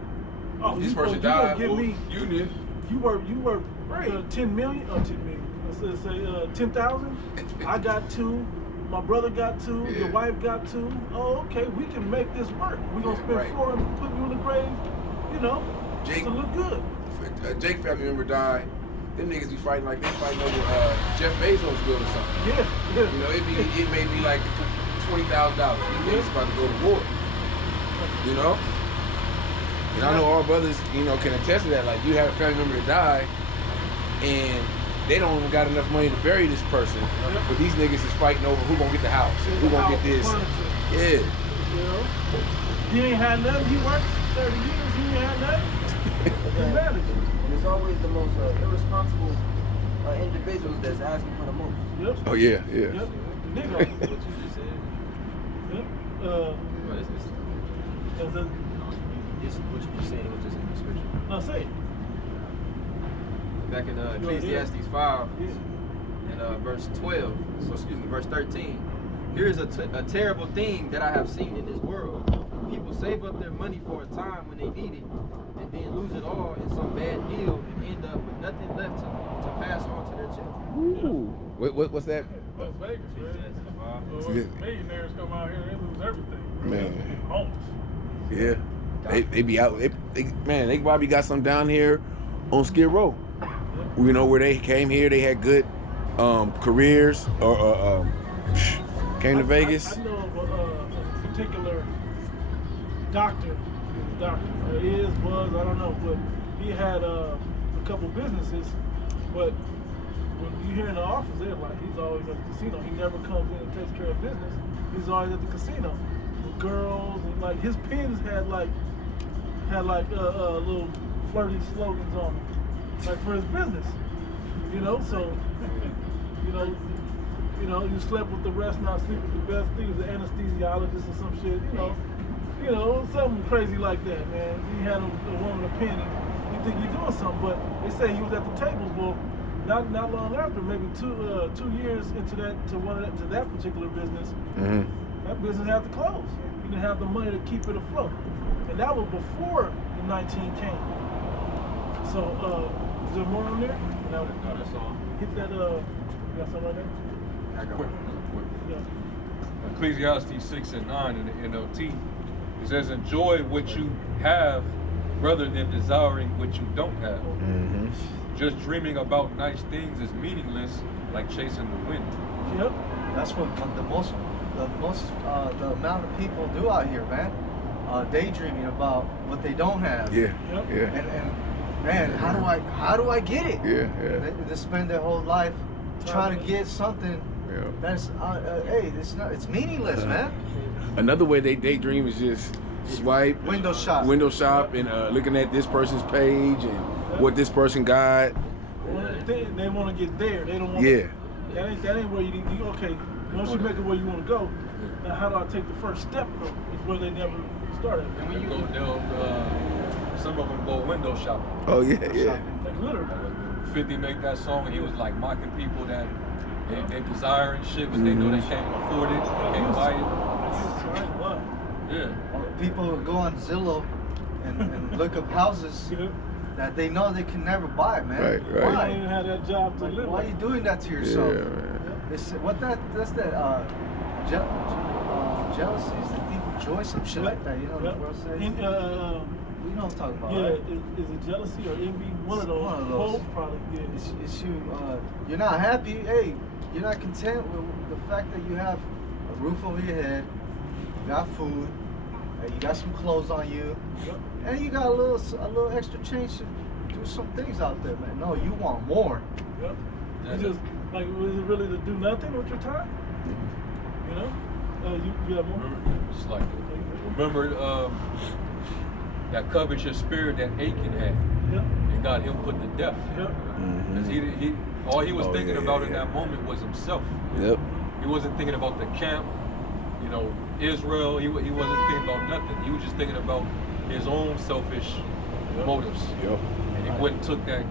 Oh, this person died. You did. You work right. 10 million or 10 million. Let's say 10,000. I got 2. My brother got 2. Your wife got 2. Oh, okay. We can make this work. We're gonna spend 4 and put you in the grave. Jake, to look good. Jake family member died. Them niggas be fighting like they fighting over Jeff Bezos' will or something. Yeah. It may be like $20,000. These niggas about to go to war. And I know our brothers, can attest to that. Like you have a family member that died, and they don't even got enough money to bury this person, but these niggas is fighting over who gonna get the house, who gonna get this. Yeah. You know, he ain't had nothing. He worked 30 years. He ain't had nothing. And it's always the most irresponsible individuals that's asking for the most. Yep. Oh yeah, yeah. Yep. Nigga. What you just said. Yep. What is this? As a, It's what you just said. It was just in the scripture. no, say it. Back in Ecclesiastes 5 and verse 12. So excuse me, verse 13. Here is a terrible thing that I have seen in this world. People save up their money for a time when they need it, and then lose it all in some bad deal and end up with nothing left to pass on to their children. Ooh. What's that? Las Vegas, man. So Yeah. millionaires come out here and they lose everything. Man. Homeless. Yeah. They be out. They probably got some down here on Skid Row. You know, where they came here, they had good careers or came to Vegas. I know of a particular doctor. Was, I don't know, but he had a couple businesses, but when you hear in the office, they're like, he's always at the casino. He never comes in and takes care of business. He's always at the casino with girls, and like his pins had like little flirty slogans on them, like for his business. You know, so you know, you slept with the rest, not sleep with the best. He was an anesthesiologist or some shit. You know, something crazy like that, man. He had a woman a pin, and you think you're doing something, but they say he was at the tables. Well, not long after, maybe 2 years into that particular business, that business had to close. He didn't have the money to keep it afloat, and that was before the 19 came. So, is there more on there? No, that's all. Hit that. You got something right there? I got Quick. Yeah. Ecclesiastes 6 and 9 in the NLT. It says, enjoy what you have rather than desiring what you don't have. Just dreaming about nice things is meaningless, like chasing the wind. Yep. That's what the amount of people do out here, man. Daydreaming about what they don't have. Yeah. Yep. Yeah. And man, how do I get it? Yeah. Yeah. They spend their whole life trying to get something Yeah. that's it's meaningless, man. Another way they daydream is just swipe, Window shop, and looking at this person's page and what this person got. They want to get there. They don't want. Yeah. That ain't where you need. Okay, once you make it where you want to go, now how do I take the first step? Though, is where they never started. And when you go, some of them go window shopping. Oh yeah, yeah. Like literally. 50 make that song, and he was like mocking people that they desire and shit, but they know they can't afford it, they can't buy it. Yeah. People go on Zillow and look up houses that they know they can never buy, man. Right. You don't even have that job to live. Why are you doing that to yourself? Yeah, man. That's that jealousy is that people enjoy some shit like that. You know what the world says? You know what I'm talking about, Yeah, right? is it jealousy or envy? One of those. One of those. Both probably. Yeah. It's you. You're not happy. Hey, you're not content with the fact that you have a roof over your head, you got food, you got some clothes on you, and you got a little extra change to do some things out there, man. No, you want more. Yep. You just like, was it really to do nothing with your time? You know? You have more. It's like, remember that covetous spirit that Achan had, Yep. and got him put to death. Yep. Because all he was thinking about in that moment was himself. Yep. He wasn't thinking about the camp, you know, Israel. He wasn't thinking about nothing. He was just thinking about his own selfish motives. Yep. And he went and took that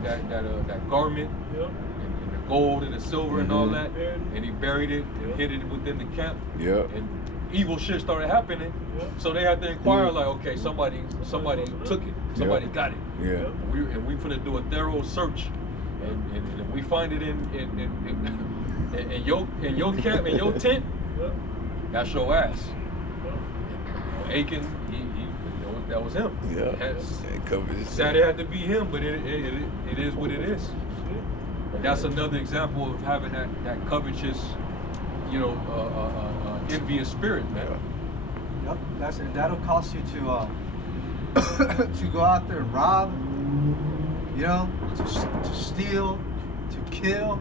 garment Yep. and the gold and the silver and all that, and he buried it and hid it within the camp. Yep. And evil shit started happening. Yep. So they had to inquire, like, okay, somebody took it, somebody got it. Yeah. And we finna do a thorough search, and if we find it in your camp, in your tent, Yep. that's your ass. Achan, that was him. Yeah. Sad it had to be him, but it is what it is. And that's another example of having that covetous, you know, envious spirit, man. Yep, that'll cost you to to go out there and rob, you know, to steal, to kill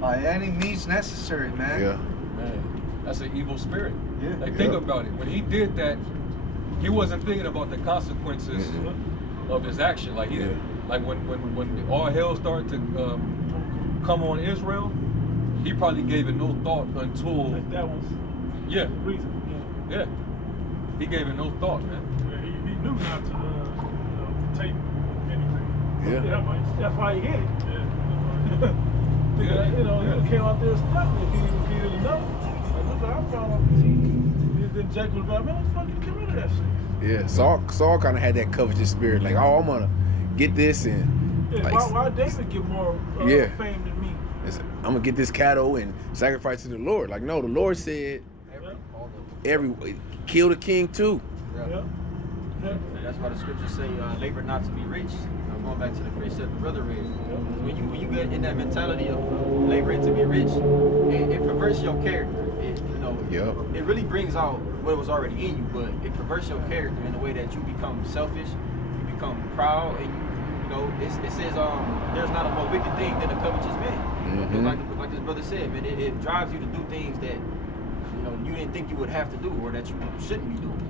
by any means necessary, man. Yeah. Man, that's an evil spirit. Yeah. Like, think about it. When he did that, he wasn't thinking about the consequences of his action. Like, like when all hell started to come on Israel, he probably gave it no thought until Like that was yeah, the reason. yeah. He gave it no thought, man. Yeah, he knew not to, take anything. Yeah. That's why he hit it. Yeah. You know, he would have came out there and stuck me if he didn't know. Like, look what I found on TV. Then Jake was like, man, let's fucking get rid of that shit. Yeah. Saul kind of had that covetous spirit. Like, oh, I'm gonna get this and Yeah, like, why David get more Yeah. fame than me? I'm gonna get this cattle and sacrifice to the Lord. Like, no, the Lord said kill the king too. Yeah. And that's why the scriptures say, labor not to be rich. Going back to the precept the brother read. When you get in that mentality of laboring to be rich, it perverts your character. It really brings out what was already in you, but it perverts your character in a way that you become selfish, you become proud, and it says there's not a more wicked thing than a covetous man. Like this brother said, man, it drives you to do things that you didn't think you would have to do or that you shouldn't be doing.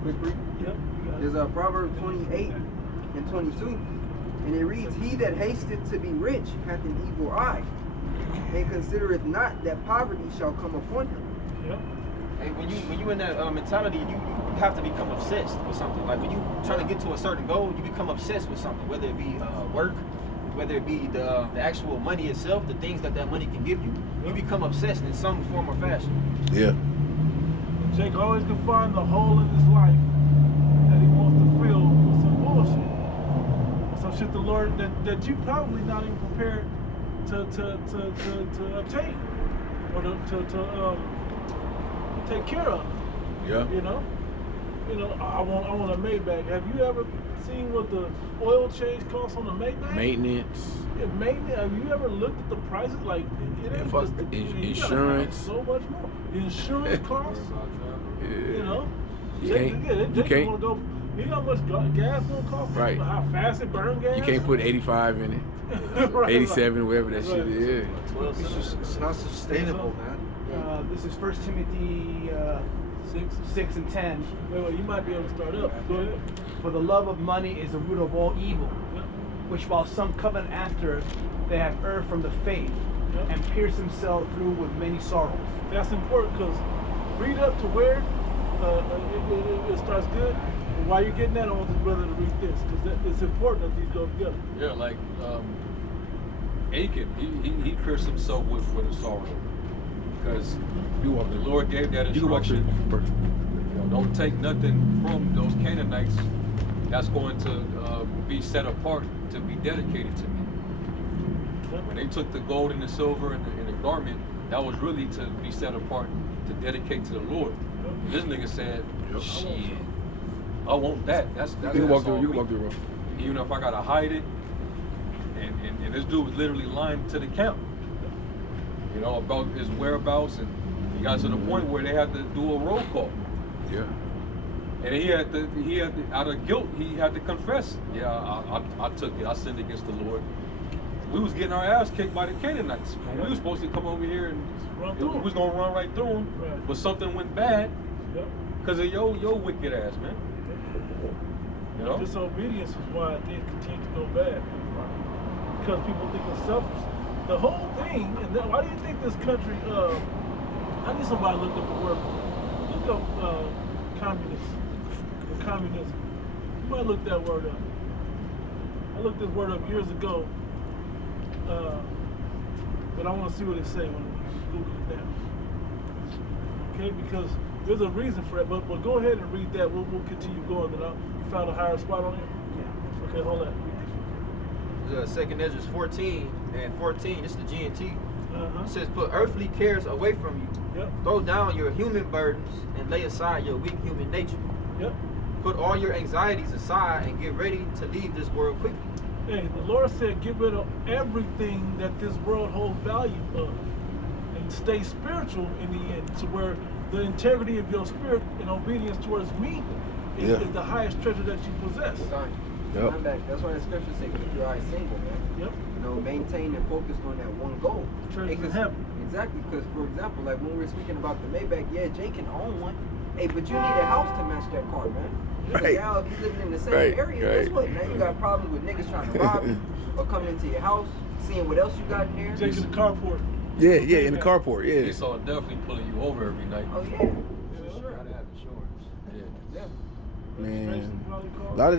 Quick read. There's Proverbs 28 and 22. And it reads, he that hasteth to be rich hath an evil eye, and considereth not that poverty shall come upon him. Hey, when you in that mentality, you have to become obsessed with something. Like when you trying to get to a certain goal, you become obsessed with something, whether it be work, whether it be the actual money itself, the things that money can give you. You become obsessed in some form or fashion. Yeah. Jake always can find the hole in his life that he wants to fill with some bullshit. Some shit the Lord that you probably not even prepared to obtain or to take care of. Yeah. I want a Maybach. Have you ever seen what the oil change costs on a Maybach? Maintenance. Yeah, maintenance. Have you ever looked at the prices? Like it ain't just the, insurance. So much more. Insurance costs. You can't. Want to go. You know how much gas gonna cost? Right. How fast it burn gas? You can't put 85 in it. Right, 87, whatever that shit is. It's not sustainable, man. This is 1 Timothy 6 and 10. Wait, you might be able to start up. Go ahead. For the love of money is the root of all evil, which while some covet after, they have erred from the faith, and pierced themselves through with many sorrows. That's important because read up to where it starts good. And while you're getting that, I want this brother to read this because it's important that these go together. Yeah, like Achan, he pierced himself with a sorrow because the Lord gave that instruction. Don't take nothing from those Canaanites that's going to be set apart to be dedicated to me. When they took the gold and the silver and the garment, that was really to be set apart to dedicate to the Lord. This nigga said, shit, I want that. That's You can walk through, bro. even if I gotta hide it. And this dude was literally lying to the camp, about his whereabouts, and he got to the point where they had to do a roll call. Yeah. And he had to, out of guilt, he had to confess. Yeah, I took it. I sinned against the Lord. We was getting our ass kicked by the Canaanites. We were supposed to come over here and we was gonna run right through them, but something went bad because of your wicked ass, man. Disobedience is why things continue to go bad. Because people think it's selfish. The whole thing, and why do you think this country? I need somebody to look up the word. Look up communism. You might look that word up. I looked this word up years ago, but I want to see what it say when you Google it now. Okay, because there's a reason for it. But go ahead and read that. We'll continue going. Then you found a higher spot on it. Yeah. Okay, hold on. Second Ezra 14 and 14. This is the GNT. It says, "Put earthly cares away from you. Throw down your human burdens and lay aside your weak human nature. Put all your anxieties aside and get ready to leave this world quickly." Hey, the Lord said, get rid of everything that this world holds value of, and stay spiritual in the end, to where the integrity of your spirit and obedience towards me is the highest treasure that you possess. I'm back. That's why the scriptures say keep your eyes single, man. maintained and focused on that one goal. Treasures in heaven. Exactly, because for example, like when we were speaking about the Maybach, yeah, Jay can own one. Hey, but you need a house to match that car, man. Right. Now, if you living in the same Right, area, guess right. what? Now you got problems with niggas trying to rob you or coming into your house, seeing what else you got in there. Jake in the carport. Yeah, in the carport, yeah. He saw definitely pulling you over every night. Oh yeah, for sure. Gotta have insurance. Yeah. Man, a lot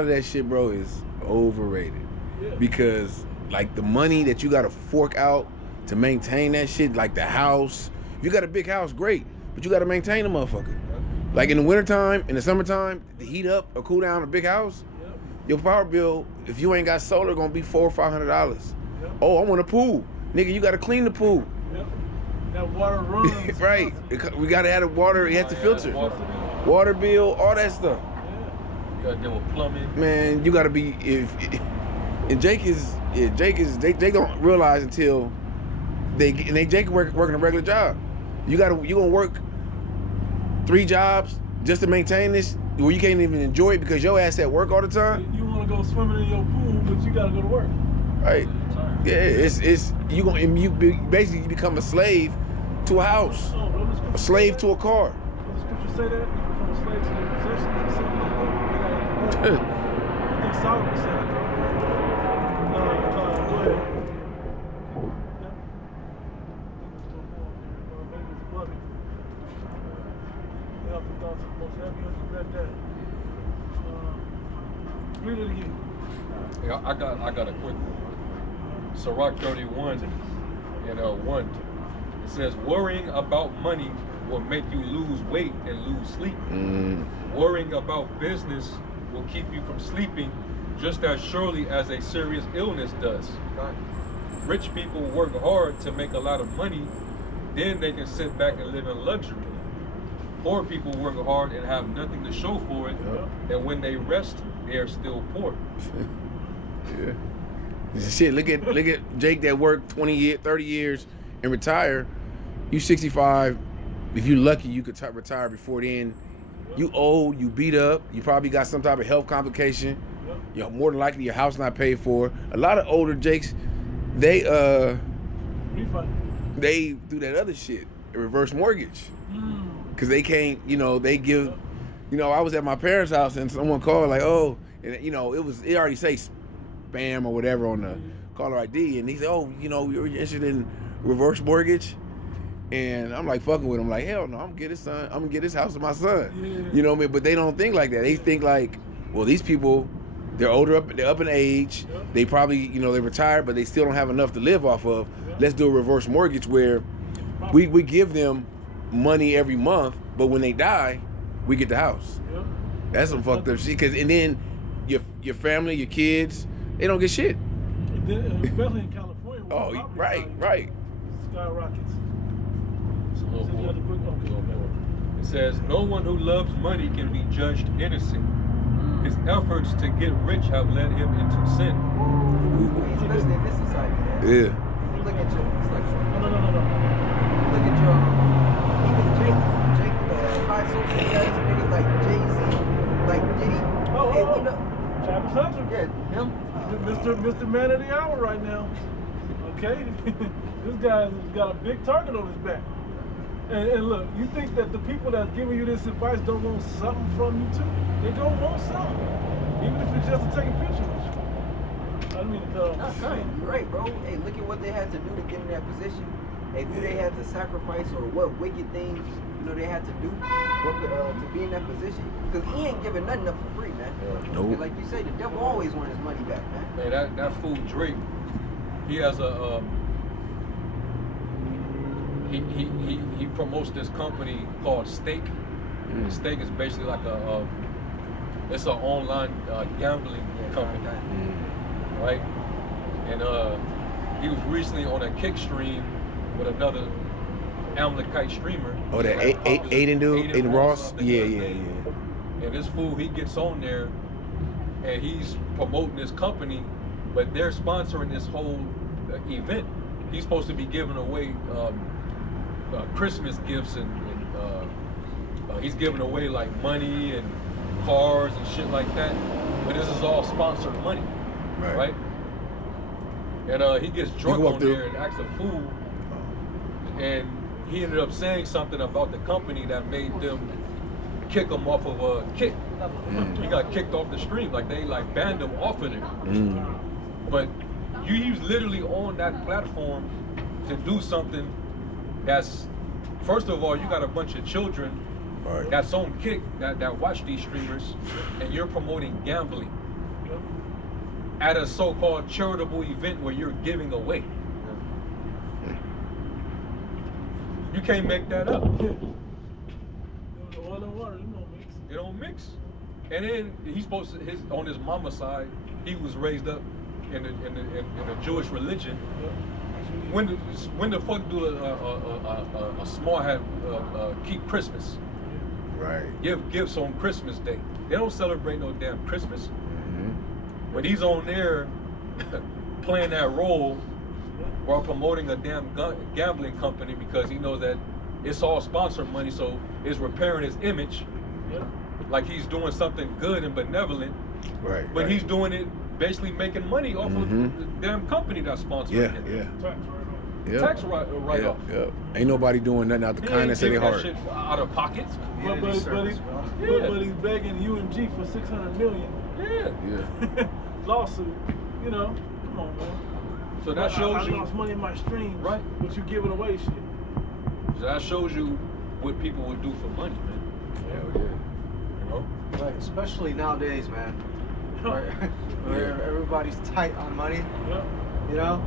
of that shit, bro, is overrated. Yeah. Because like the money that you gotta fork out to maintain that shit, like the house. If you got a big house, great, but you gotta maintain the motherfucker. Like in the wintertime, in the summertime, to heat up or cool down a big house, your power bill, if you ain't got solar, gonna be $400 or $500. Yep. Oh, I want a pool, nigga. You gotta clean the pool. Yep. That water runs. Right. We gotta add the water. It has to filter. Water bill, all that stuff. You gotta deal with plumbing. Man, you gotta be and Jake they don't realize until Jake working a regular job. You gonna work 3 jobs just to maintain this, where you can't even enjoy it because your ass at work all the time. You want to go swimming in your pool, but you gotta go to work. Right. Yeah, you basically become a slave to a house, a slave to a car. Does the scripture say that? You become a slave to their possessions or something like that? I think Solomon said it. Go ahead. Read it again. Yeah, I got a quick one. Sirach 31 and 1. It says, worrying about money will make you lose weight and lose sleep. Worrying about business will keep you from sleeping just as surely as a serious illness does. Rich people work hard to make a lot of money, then they can sit back and live in luxury. Poor people work hard and have nothing to show for it, and when they rest, they are still poor. Yeah. Shit, look at Jake that worked 20 years, 30 years and retire. You 65. If you lucky, you could retire before then. You old, you beat up, you probably got some type of health complication. You know, more than likely your house not paid for. A lot of older Jakes, they do that other shit, a reverse mortgage. Cause they can't, they give, I was at my parents' house and someone called like, oh, and it already say spam or whatever on the caller ID, and he said, oh, you're interested in reverse mortgage, and I'm like fucking with him, like, hell no, I'm gonna get this house to my son. You know what I mean? But they don't think like that. They think like, well, these people, they're older, they're up in age, they probably, they're retired, but they still don't have enough to live off of. Let's do a reverse mortgage where we give them money every month, but when they die, we get the house. That's some fucked up shit. And then your family, your kids, they don't get shit. Especially in California. Oh, right. Skyrockets. It's a little more. It says, no one who loves money can be judged innocent. His efforts to get rich have led him into sin. Especially in this society, man. Yeah. Look at your, it's like, No. look at your, even Jake, high social status niggas like Jay-Z, like Diddy. Travis Hunter. Yeah, him. Mr. Man of the Hour right now. Okay? This guy's got a big target on his back. And look, you think that the people that's giving you this advice don't want something from you too? They don't want something. Even if it's just to take a picture with you. I didn't mean to cut off. You're right, bro. Hey, look at what they had to do to get in that position. Hey, who they had to sacrifice or what wicked things, they had to do to be in that position. Because he ain't giving nothing up for free, man. Nope. Like you say, the devil always wants his money back, man. Man, that fool Drake, he has a he promotes this company called Stake. Stake is basically like it's an online gambling company, right? And he was recently on a kick stream with another Amalekite streamer. Oh, that Aiden Ross? Yeah. And this fool, he gets on there and he's promoting this company, but they're sponsoring this whole event. He's supposed to be giving away Christmas gifts and he's giving away like money and cars and shit like that. But this is all sponsored money, right? And he gets drunk walk on through. there and acts a fool. And he ended up saying something about the company that made them kick him off of a kick. He got kicked off the stream, like they like banned him off of it. But he was literally on that platform to do something that's, first of all, you got a bunch of children that's on kick that watch these streamers, and you're promoting gambling at a so-called charitable event where you're giving away. You can't make that up. Oil and water, you don't mix. It don't mix. And then he's supposed to, on his mama's side, he was raised up in the Jewish religion. When the fuck do a small hat keep Christmas? Right. Give some Christmas Day. They don't celebrate no damn Christmas. But he's on there playing that role while promoting a damn gambling company because he knows that it's all sponsor money, so it's repairing his image. Like he's doing something good and benevolent. Right. But he's doing it basically making money off of the damn company that's sponsoring him. Tax write-off. Yeah. Ain't nobody doing nothing out the kindness of their heart. Shit out of pockets. But he's begging UMG for $600 million. Yeah. Lawsuit. You know, come on, man. So that shows you. I lost money in my streams. Right. But you giving away shit. So that shows you what people would do for money, man. Hell yeah. You know? Right, especially nowadays, man. Where everybody's tight on money. You know?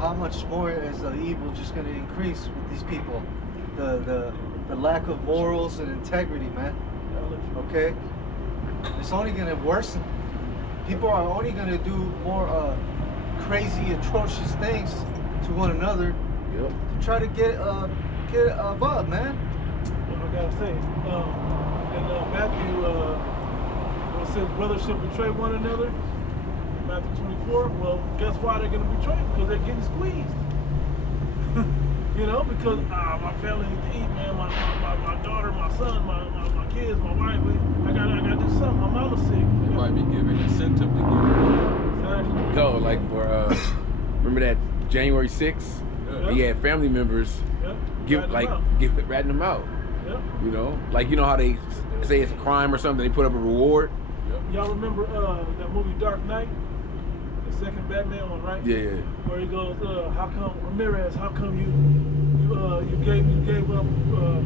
How much more is the evil just going to increase with these people? The lack of morals and integrity, man. Okay? It's only going to worsen. People are only going to do more crazy, atrocious things to one another to try to get above, man. What I gotta say, in Matthew, it says brothers should betray one another. Matthew 24. Well, guess why they're gonna betray? Because they're getting squeezed. You know, because my family needs to eat, man. My daughter, my son, my kids, my wife. I gotta do something. My mama's sick. They might be giving incentive to give it. No, like for remember that January 6th? He had family members ratting them out. You know, like you know how they say it's a crime or something, they put up a reward. Y'all remember that movie Dark Knight? The second Batman one, right? Yeah. Where he goes, how come Ramirez? How come you gave up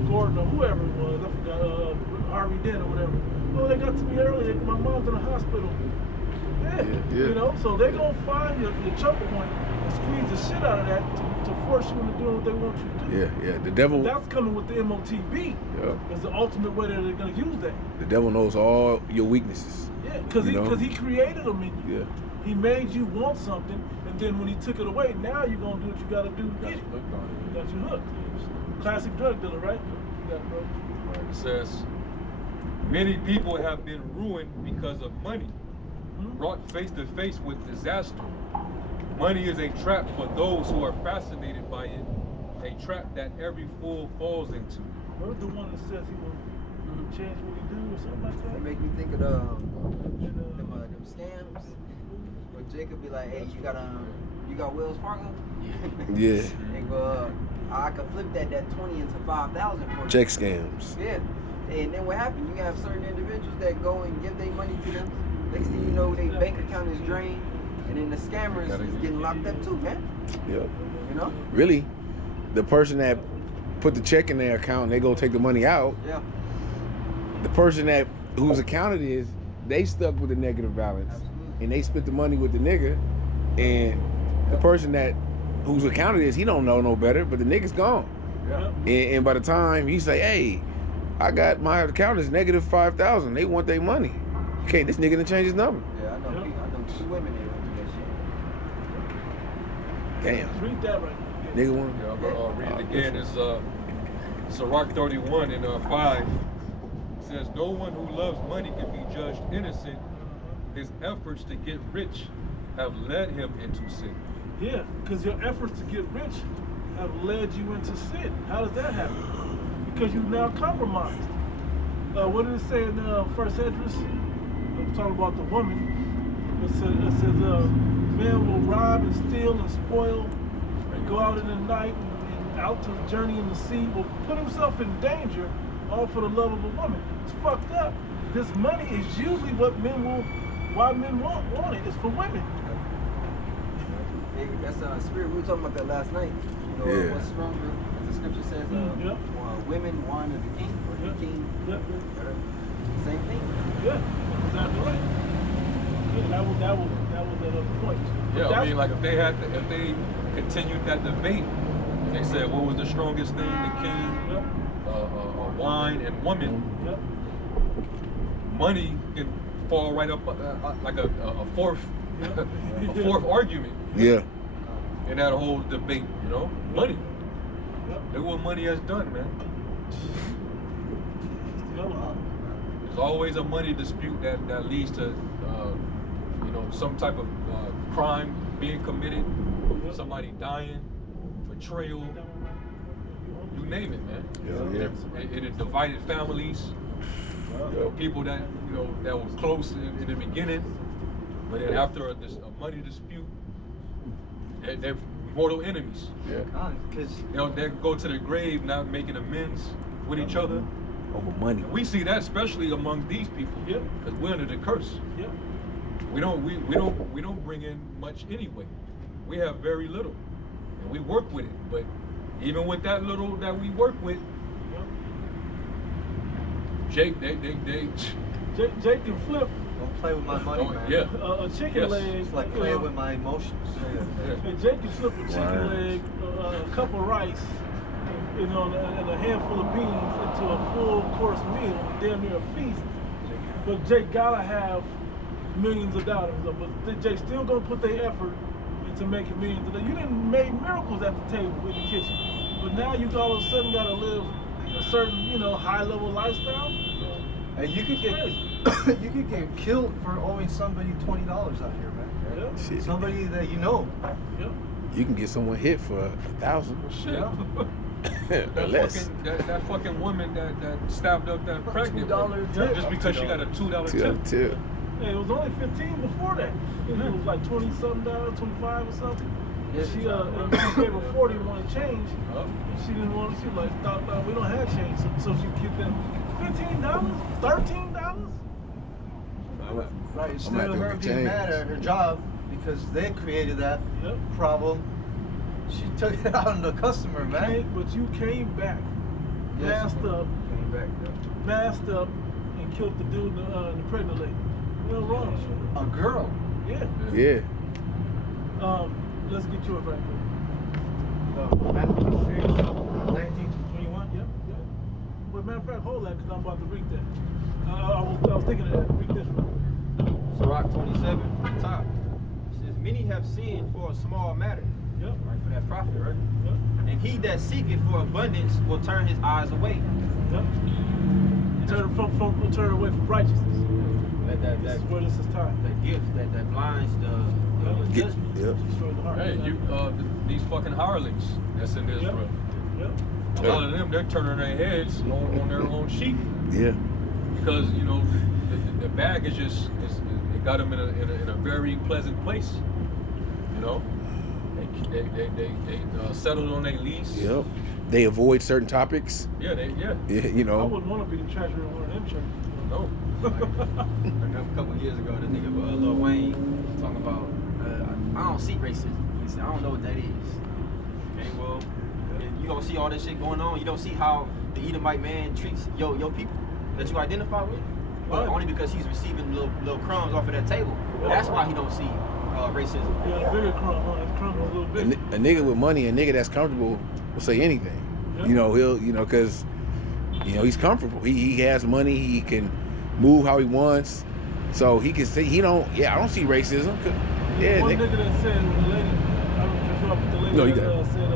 Gordon or whoever it was? I forgot Harvey Dent or whatever. Oh, they got to me earlier. My mom's in the hospital. Yeah. You know, so they're gonna find your choke point and squeeze the shit out of that to force you into doing what they want you to do. Yeah. The devil. That's coming with the MOTB. Is the ultimate way that they're gonna use that. The devil knows all your weaknesses. Yeah, because he created them in you. He made you want something, and then when he took it away, now you're gonna do what you gotta do to get it. You got you hooked. Classic drug dealer, right? You got it, bro. It says, many people have been ruined because of money, brought face to face with disaster. Money is a trap for those who are fascinated by it, a trap that every fool falls into. Where's the one that says he will change what he do or something like that? It make me think of them scams. Where Jacob be like, hey, you got Wells Fargo? Yeah. They go, I could flip that 20 into 5,000 for you. Check scams. Yeah. And then what happened? You have certain individuals that go and give their money to them. Next thing you know, their bank account is drained, and then the scammers is getting locked up too, man. Yep. You know? Really, the person that put the check in their account and they go take the money out. Yeah. The person whose account it is, they stuck with the negative balance, and they spent the money with the nigga, and the person whose account it is, he don't know no better, but the nigga's gone. Yeah. And by the time he say, hey, I got my account is negative 5,000, they want their money. Okay, this nigga done change his number. Yeah, I know 2 women that went through that shit. Damn. Read that right there. Nigga one? Yeah, I'm gonna read it again. It's Sirach 31 and 5. It says, no one who loves money can be judged innocent. His efforts to get rich have led him into sin. Yeah, because your efforts to get rich have led you into sin. How does that happen? Because you've now compromised. What did it say in First Esdras? I'm talking about the woman. It says men will rob and steal and spoil and go out in the night and out to journey in the sea, will put himself in danger all for the love of a woman. It's fucked up. This money is usually what why men want it. It's for women. Hey, that's spirit. We were talking about that last night. You know, Yeah. what's stronger? As the scripture says, women wine of the king, or the king. Same thing. Yeah, exactly right. Yeah, that was the point. Yeah, I mean, like if they continued that debate, they said what was the strongest thing, the king, wine and woman. Yep. Money can fall right up like a fourth a fourth argument. Yeah. In that whole debate, you know, money. Yep. Look what money has done, man. Yep. There's always a money dispute that leads to, you know, some type of crime being committed, somebody dying, betrayal, you name it, man. Yeah. It divided families. You know, people that that were close in the beginning, but then after a money dispute, they're mortal enemies. Yeah. Because They'll go to the grave not making amends with each other. Over money. We see that especially among these people. Yep. Because we're under the curse. Yep. We don't bring in much anyway. We have very little, and we work with it. But even with that little that we work with, Jake, they Jake can flip don't play with my money, man. yeah. a chicken leg. It's like playing with my emotions. And Jake can flip a chicken leg, a cup of rice, you know, and a handful of beans into a full course meal, damn near a feast. But Jake gotta have millions of dollars. But Jake still gonna put their effort into making millions of dollars. You didn't make miracles at the table in the kitchen, but now you all of a sudden gotta live a certain, you know, high level lifestyle. And you could get killed for owing somebody $20 out here, man. Yeah. Shit. Somebody that you know. Yeah. You can get someone hit for 1,000. Shit. Yeah. Less. That fucking woman that stabbed up that pregnant woman, tip. just because she got a $2 tip. Tip. Hey, it was only 15 before that. It was like $20-something, 25 or something. Yeah. She gave her 41 and change. She didn't want to. She was like, stop, we don't have change. So she get them $15, $13. Right, instead have of to her get being changed. mad at her job because they created that Yep. problem, she took it out on the customer, man. But you came back, masked up, Came back, masked up, and killed the dude, the pregnant lady. You know, wrong. A girl. Yeah. Yeah. Let's get yours right quick. Matthew 6, 19 to 21. Yep. But matter of fact, hold that because I'm about to read that. I was thinking of that. Read this one. Sirach 27 from the top. It says, many have sinned for a small matter. Yep. Right, for that profit, right? Yep. And he that seeketh for abundance will turn his eyes away. Yep. Turn away from righteousness. That This is where this is time. that gift that blinds the judgment. Yep. Destroy the heart. Hey, these fucking hirelings that's in Israel. Yep. A lot of them, they're turning their heads on their own sheep Yeah. because you know the bag is just it got them in a very pleasant place. You know, they settled on their lease. Yep. They avoid certain topics. Yeah, Yeah, I you know. wouldn't want to be the treasurer of one of them churches. No. A couple of years ago, the nigga Lil Wayne talking about I don't see racism. He said I don't know what that is. Okay, well, you don't see all this shit going on. You don't see how the Edomite man treats your people that you identify with, but only because he's receiving little crumbs off of that table. That's why he don't see racism. Yeah, the bigger crumb, huh? His crumb is a little bigger. A nigga with money, a nigga that's comfortable will say anything. Yeah. You know, he'll, cause, he's comfortable. He has money. He can move how he wants. So he can say, I don't see racism. Yeah, One nigga that said when the lady, I don't know if you up with the lady No, you that got it. said,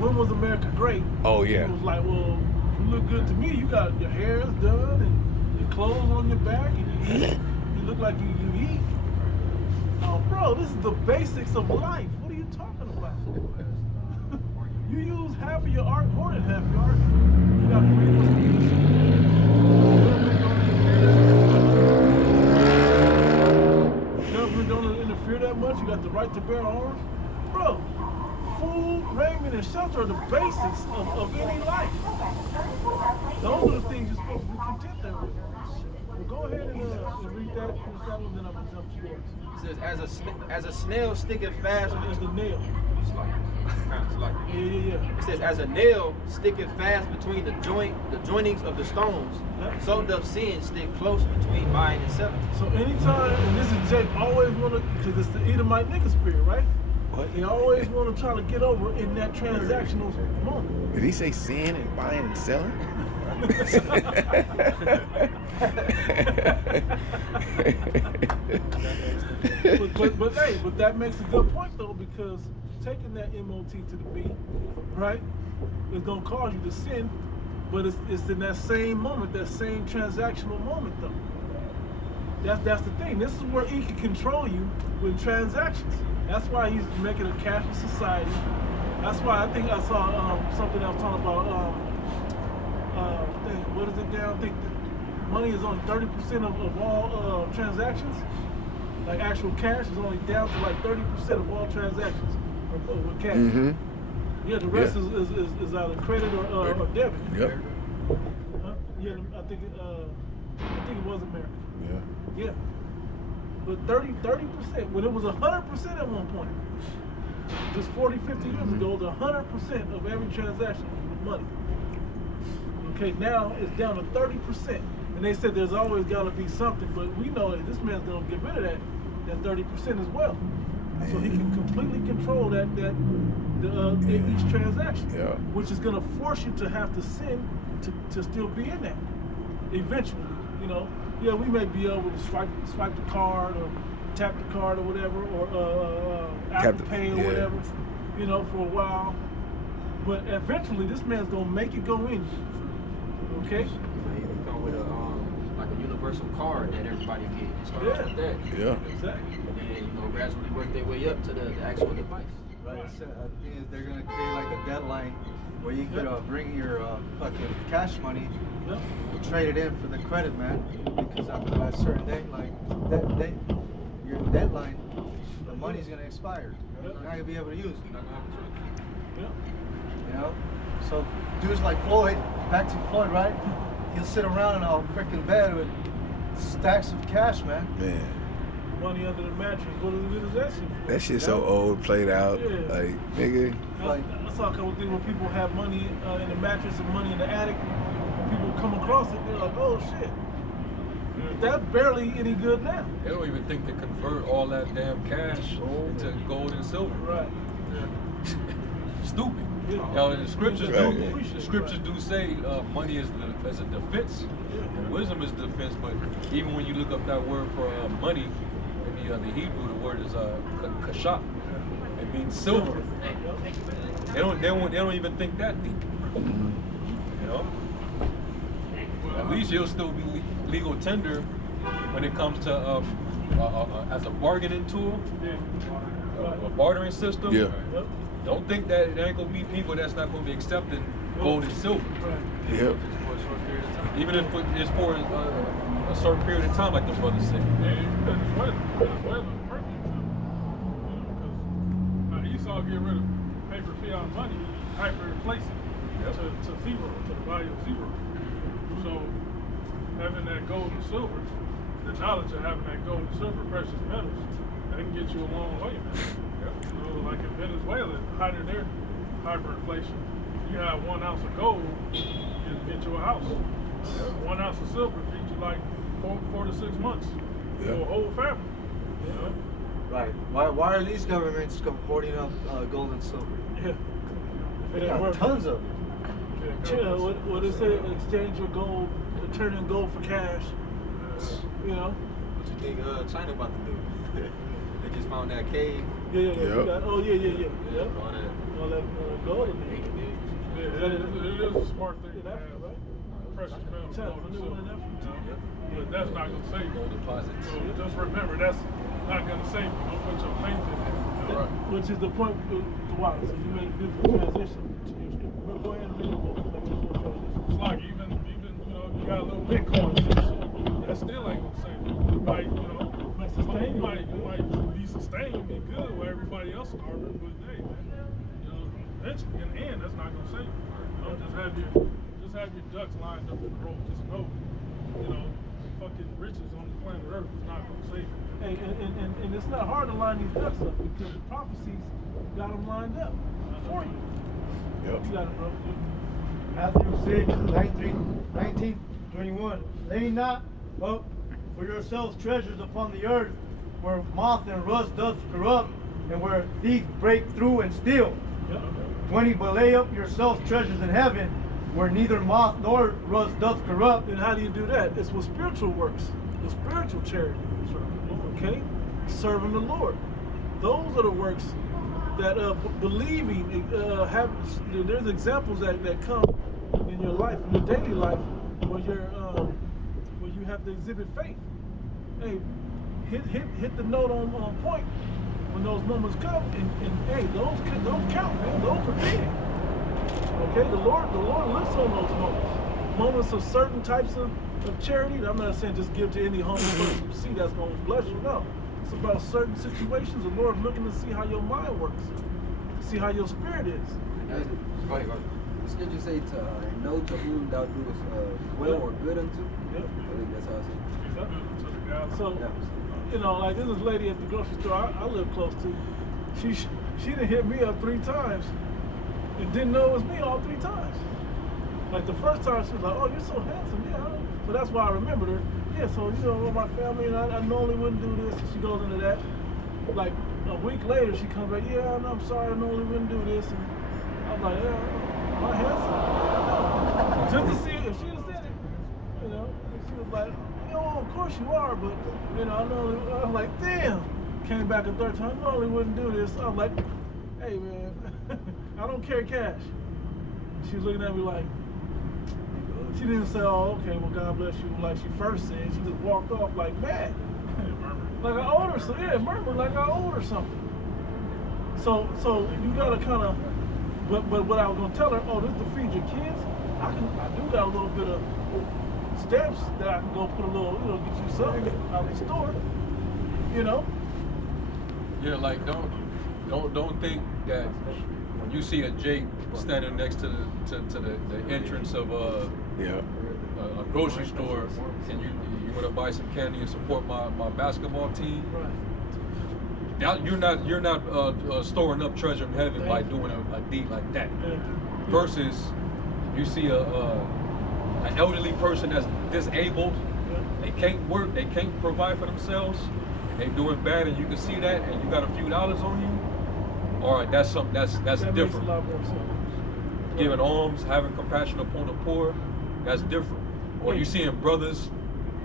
when was America great? Oh, yeah. He was like, well, you look good to me. You got your hair is done and your clothes on your back and you eat. You look like you eat. Oh, bro, this is the basics of life. What are you talking about? You use half of your art, more than half your art. You got freedom of speech. Government don't interfere. You got the right to bear arms. Bro, food, raiment, and shelter are the basics of any life. Those are the things you're supposed to be content there with. Well, go ahead and read that, finish that one, then I'm gonna jump to yours. It says, as a snail sticketh fast. It's the nail. It's like. Yeah. It says, as a nail sticketh fast between the jointings of the stones, so doth sin stick close between buying and selling. So anytime, and this is Jake always wanna, because it's the Edomite nigga spirit, right? What? They always want to try to get over in that transactional moment. Did he say sin and buying and selling? but that makes a good point though, because taking that MOT to the B, right, is gonna cause you to sin, but it's in that same moment, that same transactional moment though. That's the thing. This is where he can control you with transactions. That's why he's making a cashless society. That's why I think I saw something I was talking about. What is it down? I think that money is only 30% of all transactions. Like actual cash is only down to like 30% of all transactions with cash. Mm-hmm. Yeah, the rest is either credit or debit. Yep. Yeah, I think it was America. Yeah. Yeah. But 30%, when it was 100% at one point, just 40, 50 years ago, it was 100% of every transaction was money. Okay, now it's down to 30%. And they said there's always got to be something, but we know that this man's going to get rid of that 30% as well. So he can completely control each transaction, which is going to force you to have to sin to still be in that eventually, you know. Yeah, we may be able to swipe the card or tap the card or whatever, or Apple Pay or whatever, you know, for a while. But eventually, this man's gonna make it go in. Okay. So you can come with like a universal card that everybody gets. Start off with that. Yeah. Exactly. And then gradually work their way up to the actual device. Right. So I think they're gonna create like a deadline where you could bring your fucking cash money. Trade it in for the credit, man, because after that certain deadline, your deadline, the money's gonna expire. You're not gonna be able to use it. You know? So dudes like Floyd, back to Floyd, right? He'll sit around in a freaking bed with stacks of cash, man. Man. Money under the mattress. What is that shit for? That shit's so old, played out. Yeah. Like, nigga. I saw a couple things where people have money in the mattress and money in the attic. People come across it, they're like, oh shit. That's barely any good now. They don't even think to convert all that damn cash into gold and silver. Right. Stupid. Yeah. Now, the scriptures Right. the scriptures do say money is a defense, and wisdom is defense. But even when you look up that word for money in the Hebrew, the word is kashat. It means silver. They don't even think that deep. You know. At least you'll still be legal tender when it comes to as a bargaining tool, a bartering system. Yeah. Don't think that it ain't gonna be people that's not gonna be accepting gold and silver. Yep. Even if it's for a certain period of time, like the brother said. Esau get rid of paper fiat money, hyperinflation to zero, to the value of zero. So having that gold and silver, the knowledge of having that gold and silver, precious metals, that can get you a long way, man. You know, like in Venezuela, height of their hyperinflation, you have 1 ounce of gold, it'll get you a house. 1 ounce of silver feeds you like 4 to 6 months for a whole family. You know? Right. Why are these governments hoarding up gold and silver? Yeah. They got tons of it. What they say, exchange your gold, turn in gold for cash. You know? What you think China about to do? They just found that cave. Yeah. Yep. All that gold in there. Yeah, it is a smart thing to have precious metals, Tell gold and them, silver. But that's not going to save you. Deposits. So just remember, that's not going to save you. Don't put your faith in it. Which is the point to why. So you made a beautiful transition to your script. Go ahead and read it. It's like even you got a little Bitcoin and shit. That still ain't gonna save you. You might, you might be sustained, be good, everybody else starving, but hey, man, you know, eventually in the end, that's not gonna save you. You know, just have your ducks lined up in a row. Just know, you know, fucking riches on the planet Earth is not gonna save you. And it's not hard to line these ducks up because the prophecies got them lined up for you. Yep. You got it, bro. Matthew 6:19-21. Lay not up for yourselves treasures upon the earth, where moth and rust doth corrupt, and where thieves break through and steal. Yep. 20. But lay up yourselves treasures in heaven, where neither moth nor rust doth corrupt. And how do you do that? It's with spiritual works, with spiritual charity. Okay? Serving the Lord. Those are the works that believing have. There's examples that come in your life, in your daily life, where you have to exhibit faith. Hey, hit the note on point when those moments come, and hey, those count, man. Those are big. Okay, the Lord looks on those moments of certain types of charity. I'm not saying just give to any homeless person you see that's going to bless you. No, it's about certain situations. The Lord's looking to see how your mind works, see how your spirit is. The scripture say to know to whom thou doest well or good unto. Yep. I think that's how it says. So, you know, like there's this lady at the grocery store I live close to. She done hit me up 3 times and didn't know it was me all 3 times. Like the first time she was like, "Oh, you're so handsome, yeah." So that's why I remembered her. Yeah, so you know, my family and I normally wouldn't do this. And she goes into that. Like a week later, she comes back. Yeah, I'm sorry, I normally wouldn't do this. And I'm like, yeah, am I handsome? Just to see if she had said it, you know. And she was like, you know, of course you are, but you know, I'm like, damn. Came back a 3rd time. I normally wouldn't do this. I'm like, hey man, I don't carry cash. She was looking at me like. She didn't say, "Oh, okay, well, God bless you," like she first said. She just walked off like mad, like I owed her something. Yeah, murmured like I owed her something. So you gotta kind of. But what I was gonna tell her, oh, this to feed your kids. I do got a little bit of stamps that I can go put a little, you know, get you something out of the store. You know. Yeah, like don't think that when you see a Jake standing next to the entrance of a grocery store and you want to buy some candy and support my basketball team. Right. You're not storing up treasure in heaven by doing a deed like that. Versus you see an elderly person that's disabled, they can't work, they can't provide for themselves, and they doing bad, and you can see that, and you got a few dollars on you. All right, that's something that's that different. Makes a lot more sense. Giving alms, having compassion upon the poor, that's different. Or you seeing brothers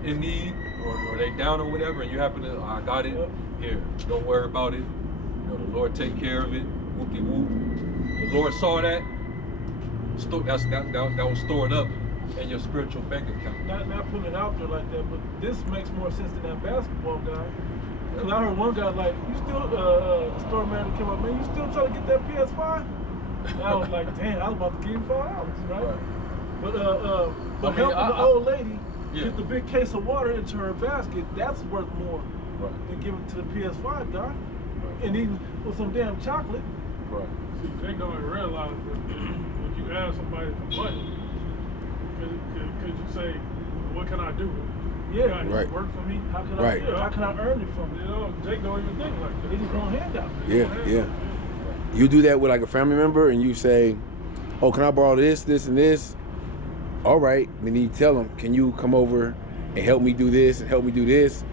in need, or they down or whatever, and you happen to, I got it, here, don't worry about it. You know, the Lord take care of it, whoop-de-whoop. The Lord saw that, that was stored up in your spiritual bank account. Not putting it out there like that, but this makes more sense than that basketball guy. Because I heard one guy like, you still, the store manager came up, man, you still trying to get that PS5? And I was like, damn, I was about to give him $5, right? But helping the old lady get the big case of water into her basket, that's worth more than giving it to the PS5 guy. And even with some damn chocolate. Right. See, they don't even realize that if you ask somebody for money, could you say, what can I do? Yeah, right. Work for me. How can Right. how can I earn it from You you? know, Jake don't even think like that. They just gonna hand out. Yeah. You do that with like a family member, and you say, "Oh, can I borrow this, and this?" All right. And then you tell them, "Can you come over and help me do this and help me do this?"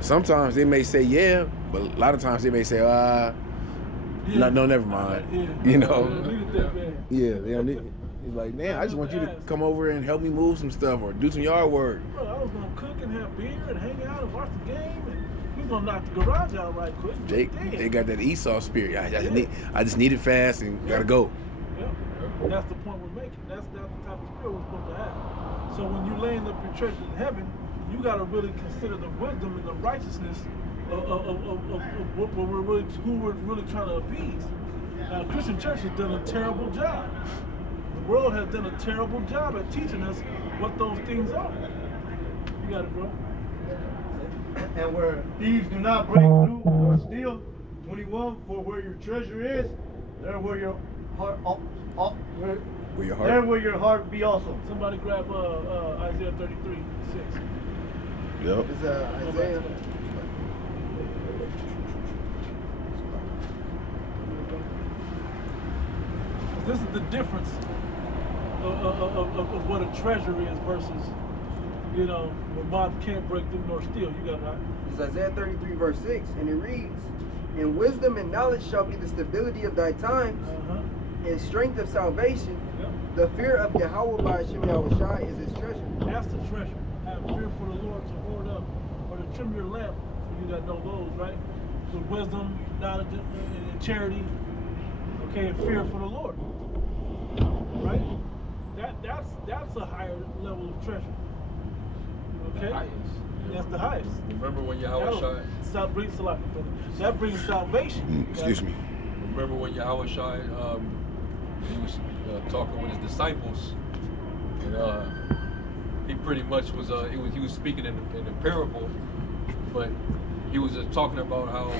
Sometimes they may say, "Yeah," but a lot of times they may say, no, never mind." You know. Yeah. They don't need. He's like, "Man, I just want you to come over and help me move some stuff or do some yard work." Bro, I was gonna cook and have beer and hang out and watch the game, and he's gonna knock the garage out right quick. They got that Esau spirit. I just need it fast and gotta go. Yeah, that's the point we're making. That's the type of spirit we're supposed to have. So when you laying up your treasure in heaven, you gotta really consider the wisdom and the righteousness of who we're really trying to appease. Now, the Christian church has done a terrible job. The world has done a terrible job at teaching us what those things are. You got it, bro. And where thieves do not break through or steal, 21, for where your treasure is, there where your heart, Where your there heart. will your heart be also. Somebody grab Isaiah 33:6. Yep. Is Isaiah? This is the difference of what a treasure is versus, you know, where moth can't break through nor steal. You got it right. It's Isaiah 33 verse 6, and it reads, "And wisdom and knowledge shall be the stability of thy times, and strength of salvation. Yep. The fear of Yahweh by Hashem Yahushai is his treasure." That's the treasure. Have fear for the Lord to hoard up, or to trim your lamp, for you that know those, right? So wisdom, knowledge, and charity. Okay, and fear for the Lord. Right? That's a higher level of treasure. Okay? That's the highest. Remember when Yahweh Shai? That brings salvation. Excuse me. Remember when Yahweh Shai, he was talking with his disciples, and he pretty much was he was speaking in a parable, but he was talking about how